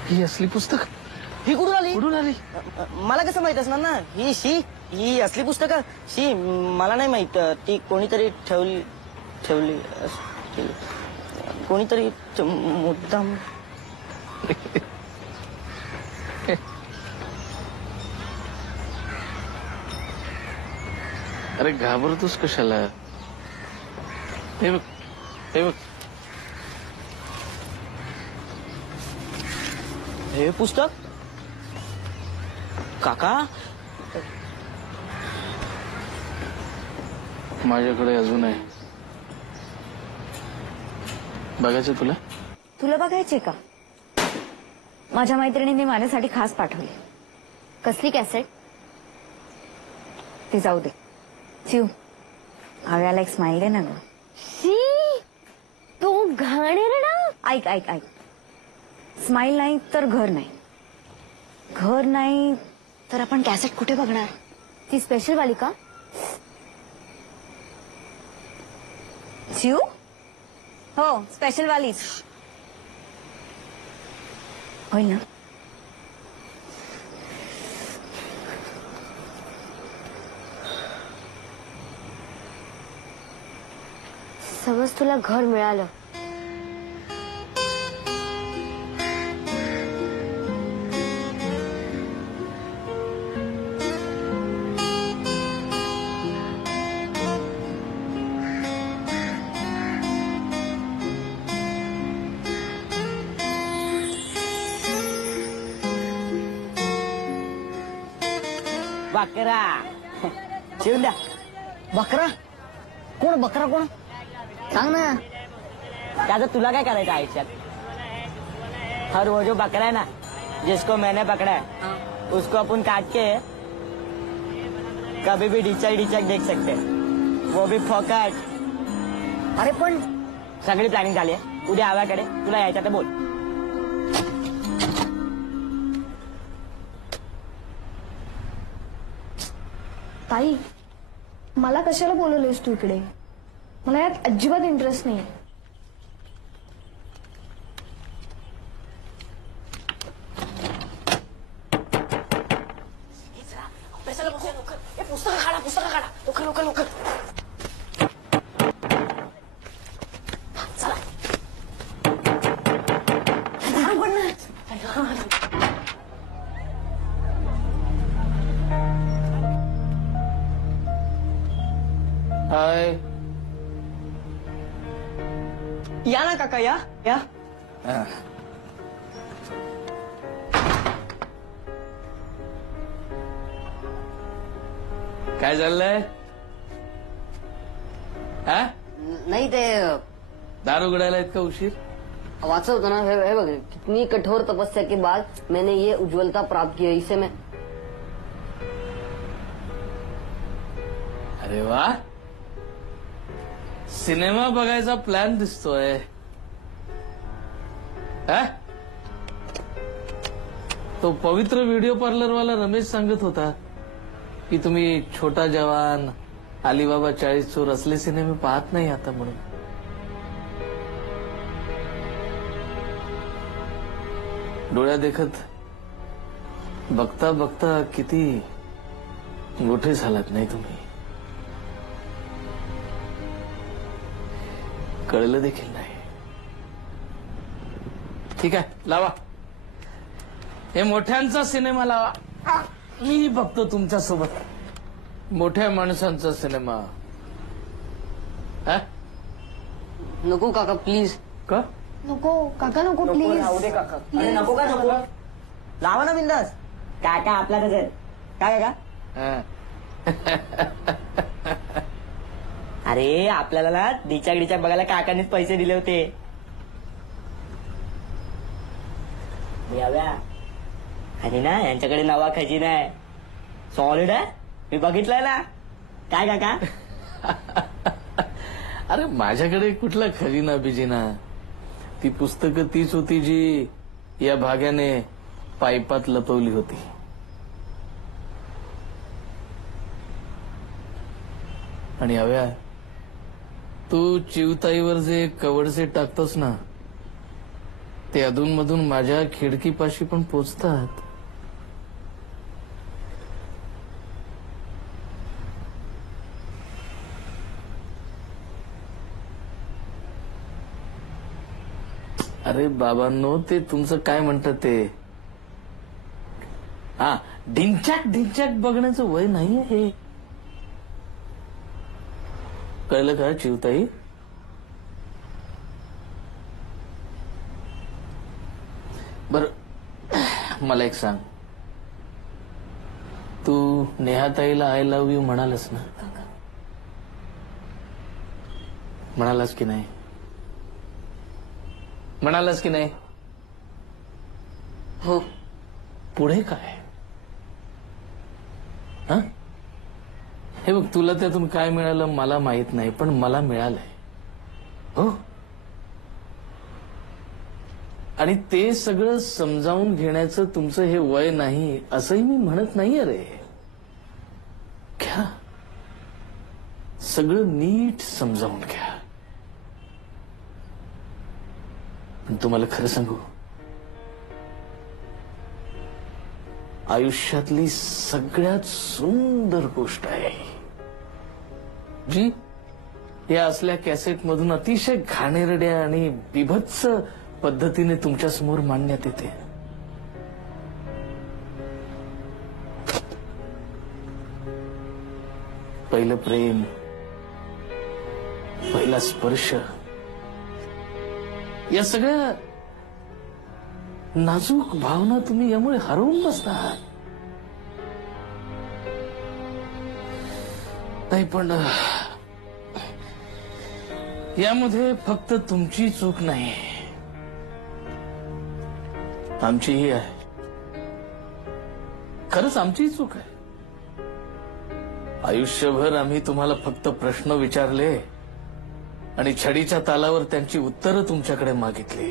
ही असली पुस्तक ही कुठून आली? मला कसं माहित असणार ना. ही असली पुस्तकं मला नाही माहित. ती कोणीतरी ठेवली कोणीतरी मुद्दाम. अरे घाबरतोस कशाला? हे बघ हे पुस्तक काका माझ्याकडे अजून आहे. बघायचं तुला? तुला बघायचे का? माझ्या मैत्रिणींनी माझ्यासाठी खास पाठवले. कसली कॅसेट? ती जाऊ दे. चिव आव्याला एक स्माइल दे ना ग. तो घाणेर ना. ऐक स्माइल नाही तर घर नाही तर आपण कॅसेट कुठे बघणार? ती स्पेशल वाली का? चिव हो स्पेशल वालीच होईल ना. समज तुला घर मिळालं बकरा शिवून द्या. बकरा कोण सांग ना. त्याचं तुला काय करायचं आयुष्यात? हर वो जो बकरा है ना जिसको मैंने पकड़ा है उसको अपन काट के कभी भी डिचक देख सकते वो भी फोकट. अरे पण सगळी प्लॅनिंग झाली आहे. उद्या आव्याकडे तुला यायचं तर बोल. ताई मला कशाला बोलवलेस तू इकडे? मला यात अजिबात इंटरेस्ट नाही. पुस्तकं काढा लवकर चला. हाय या ना काका या. काय चाललंय? हा नाही ते दारू उघडायला इतका उशीर? वाचा होता ना. हे बघ कितनी कठोर तपस्या के बाद मैंने ये उज्ज्वलता प्राप्त की है. इसे मैं अरे वा सिनेमा बघायचा प्लॅन दिसतोय. हा? तो पवित्र व्हिडिओ पार्लर वाला रमेश सांगत होता की तुम्ही छोटा जवान, अलीबाबा 40 चोर असले सिनेमे पाहत नाही आता म्हणून. डोळ्या देखत बघता बघता किती मोठे झालात नाही तुम्ही, कळलं देखील नाही. ठीक आहे, लावा हे मोठ्यांचा सिनेमा लावा. मी बघतो तुमच्या सोबत मोठ्या माणसांचा सिनेमा. नको काका प्लीज. का नको काका नको प्लीज. राहू दे काका. अरे नको का नको, लावा ना बिंदास. काका आपल्यातच आहेत काय काका. अरे आपल्याला ना डिचाक बघायला काकांनीच पैसे दिले होते. याव्या आणि ना यांच्याकडे नवा खजिना आहे, सॉलिड आहे, मी बघितलंय ना. काय काका. अरे माझ्याकडे कुठला खजिना बिजिना, ती पुस्तकं तीच होती जी या भाग्याने पाईपात लपवली होती. आणि हव्या तू चिवताईवर जे कवडसे टाकतोस ना, ते अधूनमधून माझ्या खिडकीपाशी पण पोचतात. अरे बाबांनो, ते तुमचं काय म्हणतात ते, हा ढिंच्याक बघण्याचं वय नाहीये हे, कळलं का चिवताई. बर मला एक सांग, तू नेहाताईला आय लव्ह यू म्हणालस ना, म्हणालास की नाही, म्हणालास की नाही. हो. पुढे काय. हा हे बघ, तुला त्यातून काय मिळालं मला माहित नाही, पण मला मिळालंय. हो, आणि ते सगळं समजावून घेण्याचं तुमचं हे वय नाही असंही मी म्हणत नाहीये रे. घ्या, सगळं नीट समजावून घ्या. पण तुम्हाला खरं सांगू, आयुष्यातली सगळ्यात सुंदर गोष्ट आहे जी या असल्या कॅसेटमधून अतिशय घाणेरड्या आणि बिभत्स पद्धतीने तुमच्या समोर मांडण्यात येते. पहिलं प्रेम, पहिला स्पर्श, या सगळ्या नाजूक भावना तुम्ही यामुळे हरवून बसता. नाही पण यामध्ये फक्त तुमची चूक नाही, आमचीही आहे. खरंच आमचीही चूक आहे. आयुष्यभर आम्ही तुम्हाला फक्त प्रश्न विचारले आणि छडीच्या तालावर त्यांची उत्तरं तुमच्याकडे मागितली,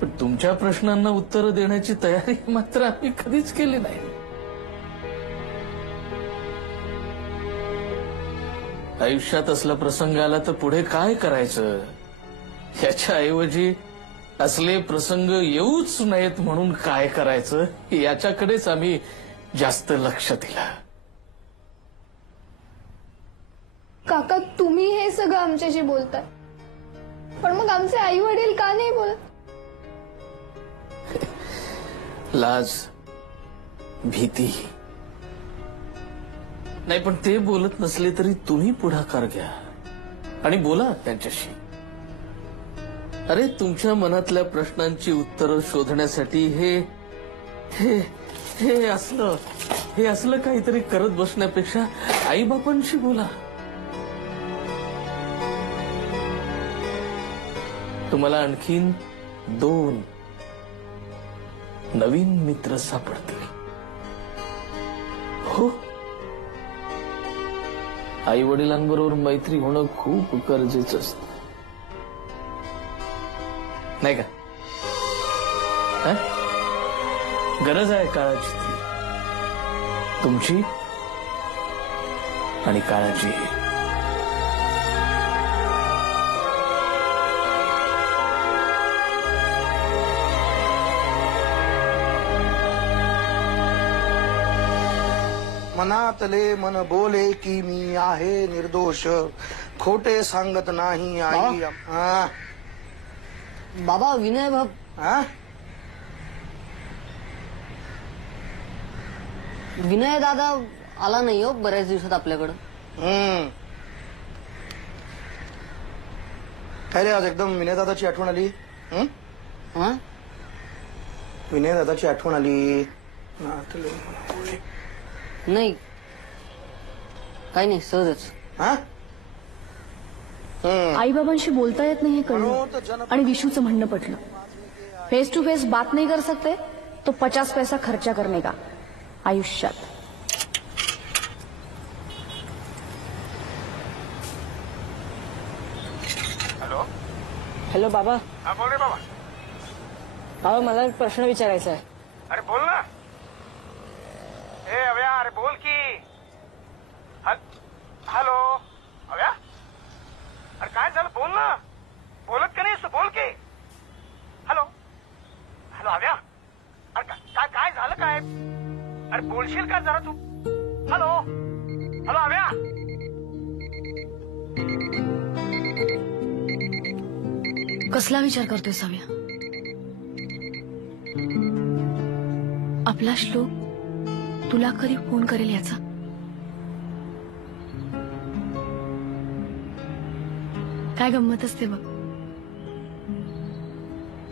पण तुमच्या प्रश्नांना उत्तरं देण्याची तयारी मात्र आम्ही कधीच केली नाही. आयुष्यात असला प्रसंग आला तर पुढे काय करायचं याच्या ऐवजी असले प्रसंग येऊच नयेत म्हणून काय करायचं याच्याकडेच आम्ही जास्त लक्ष दिलं. काका तुम्ही हे सगळं आमच्याशी बोलताय, पण मग आमचे आई वडील का नाही बोलत. लाज, भीती नाही, पण ते बोलत नसले तरी तुम्ही पुढाकार घ्या आणि बोला त्यांच्याशी. अरे तुमच्या मनातल्या प्रश्नांची उत्तरं शोधण्यासाठी हे असलं काहीतरी करत बसण्यापेक्षा आईबापांशी बोला. तुम्हाला आणखीन 2 नवीन मित्र सापडतील. हो, आई वडिलांबरोबर मैत्री होणं खूप गरजेचं असतं, नाही का. गरज आहे काळाची, तुमची आणि काळाची. मनातले मन बोले की मी आहे निर्दोष, खोटे सांगत नाही आई. हा बाबा विनय बाब. हा विनय दादा आला नाही हो बऱ्याच दिवसात आपल्याकडं. काय रे आज एकदम विनय दादाची आठवण आली. विनय दादाची आठवण आली. नाही काही नाही सहजच. आई बाबांशी बोलता येत नाही हे कळलं आणि विशूचं म्हणणं पटलं. फेस टू फेस बात नहीं कर सकते तो 50 पैसा खर्चा करने का आयुष्यात. हॅलो बाबा. हा बोल रे बाबा. बाबा मला एक प्रश्न विचारायचा आहे. अरे बोल ना. ए अव्या अरे बोल की. हॅलो अव्या. अरे काय झालं बोल ना. बोलत का नाही बोल की. Hello hello अव्या. अरे काय काय झालं काय. अरे बोलशील का जरा तू. Hello hello अव्या. कसला विचार करतोय सव्या. आपला श्लोक तुला कधी फोन करेल याचा. काय गंमत असते बघ.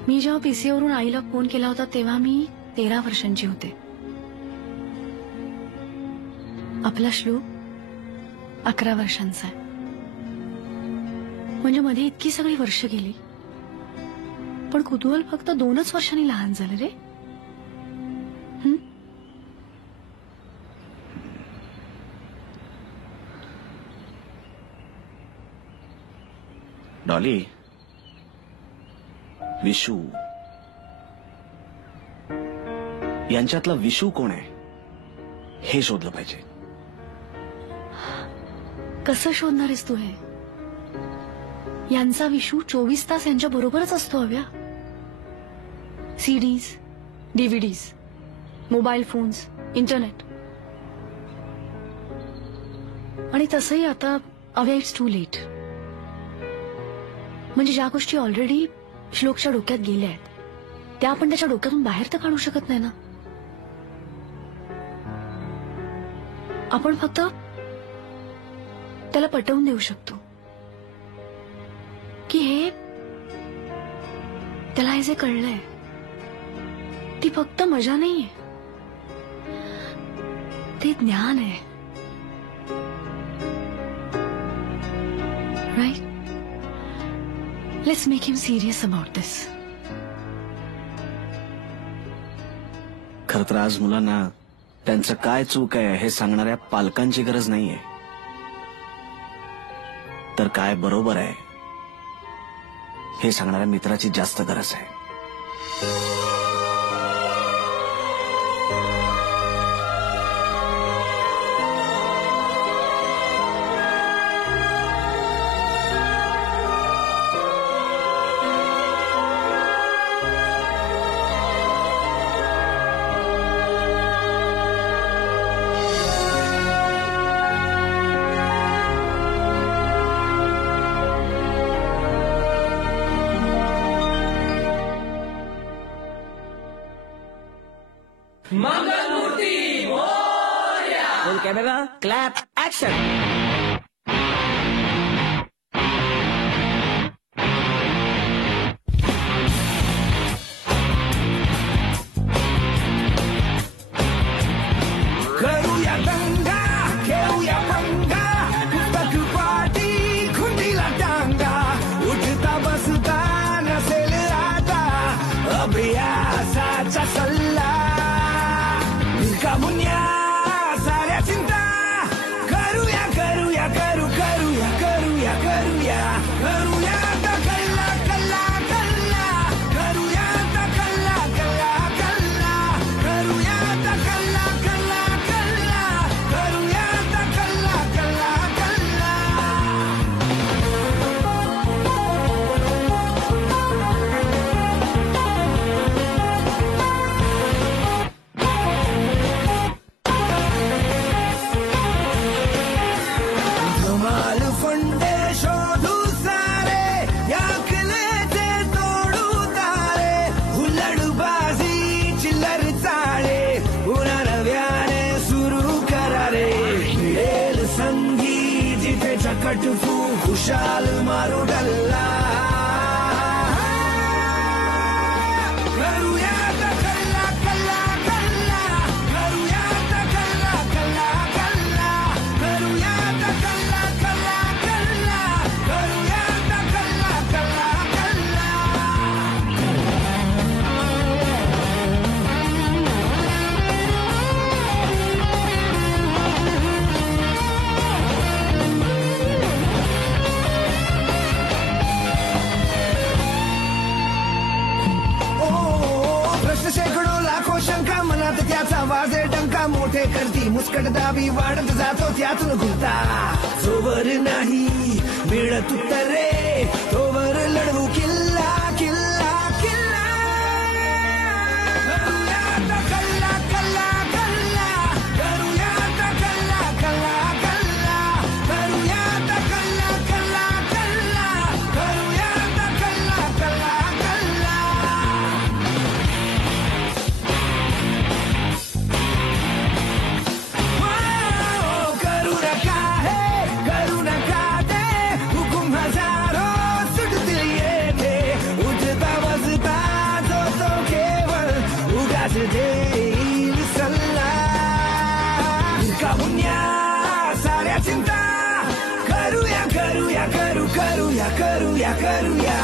मी जेव्हा पीसीओवरून आईला फोन केला होता तेव्हा मी 13 वर्षांची होते. आपला श्लोक 11 वर्षांचा आहे. म्हणजे मध्ये इतकी सगळी वर्ष गेली पण कुतूहल फक्त 2च वर्षांनी लहान झालं रे. डॉली, विशू यांच्यातला विशू कोण आहे हे शोधलं पाहिजे. कसं शोधणार आहेस तू हे. यांचा विशू 24 तास यांच्या बरोबरच असतो हव्या. CDs, DVDs, mobile phones, internet. आणि तसंही आता अव्या इट्स टू लेट. म्हणजे ज्या गोष्टी ऑलरेडी श्लोकच्या डोक्यात गेल्या आहेत त्या आपण त्याच्या डोक्यातून बाहेर तर काढू शकत नाही ना. आपण फक्त त्याला पटवून देऊ शकतो की हे त्याला हे जे कळलंय ती फक्त मजा नाहीये, ते ज्ञान आहे. Right. Let's make him serious about this. खरं तर आज मुलांना त्यांचं काय चूक आहे हे सांगणाऱ्या पालकांची गरज नाहीये, तर काय बरोबर आहे हे सांगणाऱ्या मित्राची जास्त गरज आहे. Mangalmurti Morya. Roll camera, clap, action. करूया दंगा, घेऊया पंगा, पुस्तक पाटी खुंडीला टांगा, उठता बसता नसेल आता अभ्यासाचा सल्ला. भिका मुन्या साऱ्या चिंता करूया खुशाल मारू डल्ला करूया आता कल्ला कल्ला कल्ला करूया आता कल्ला कल्ला कल्ला करूया आता कल्ला कल्ला कल्ला करूया आता कल्ला कल्ला कल्ला प्रश्न शेकडो लाखो शंका मनात त्याचा वाजे डंका मोठे करती मुस्कट दाबी वाढत जातो त्यातून घुलता जोवर नाही मिळत उत्तरे तोवर लढवू किल्ला किल्ला किल्ला करूया आता कल्ला कल्ला कल्ला करूया आता कल्ला कल्ला कल्ला करूया आता कल्ला कल्ला कल्ला करूया आता कल्ला कल्ला कल्ला करू नका हे करू नका ते हुकुम हजारो सुटतील येते उठता बसता जो तो केवळ उगाच देईल सल्ला का पुण्या साऱ्या चिंता करूया करूया करूया करूया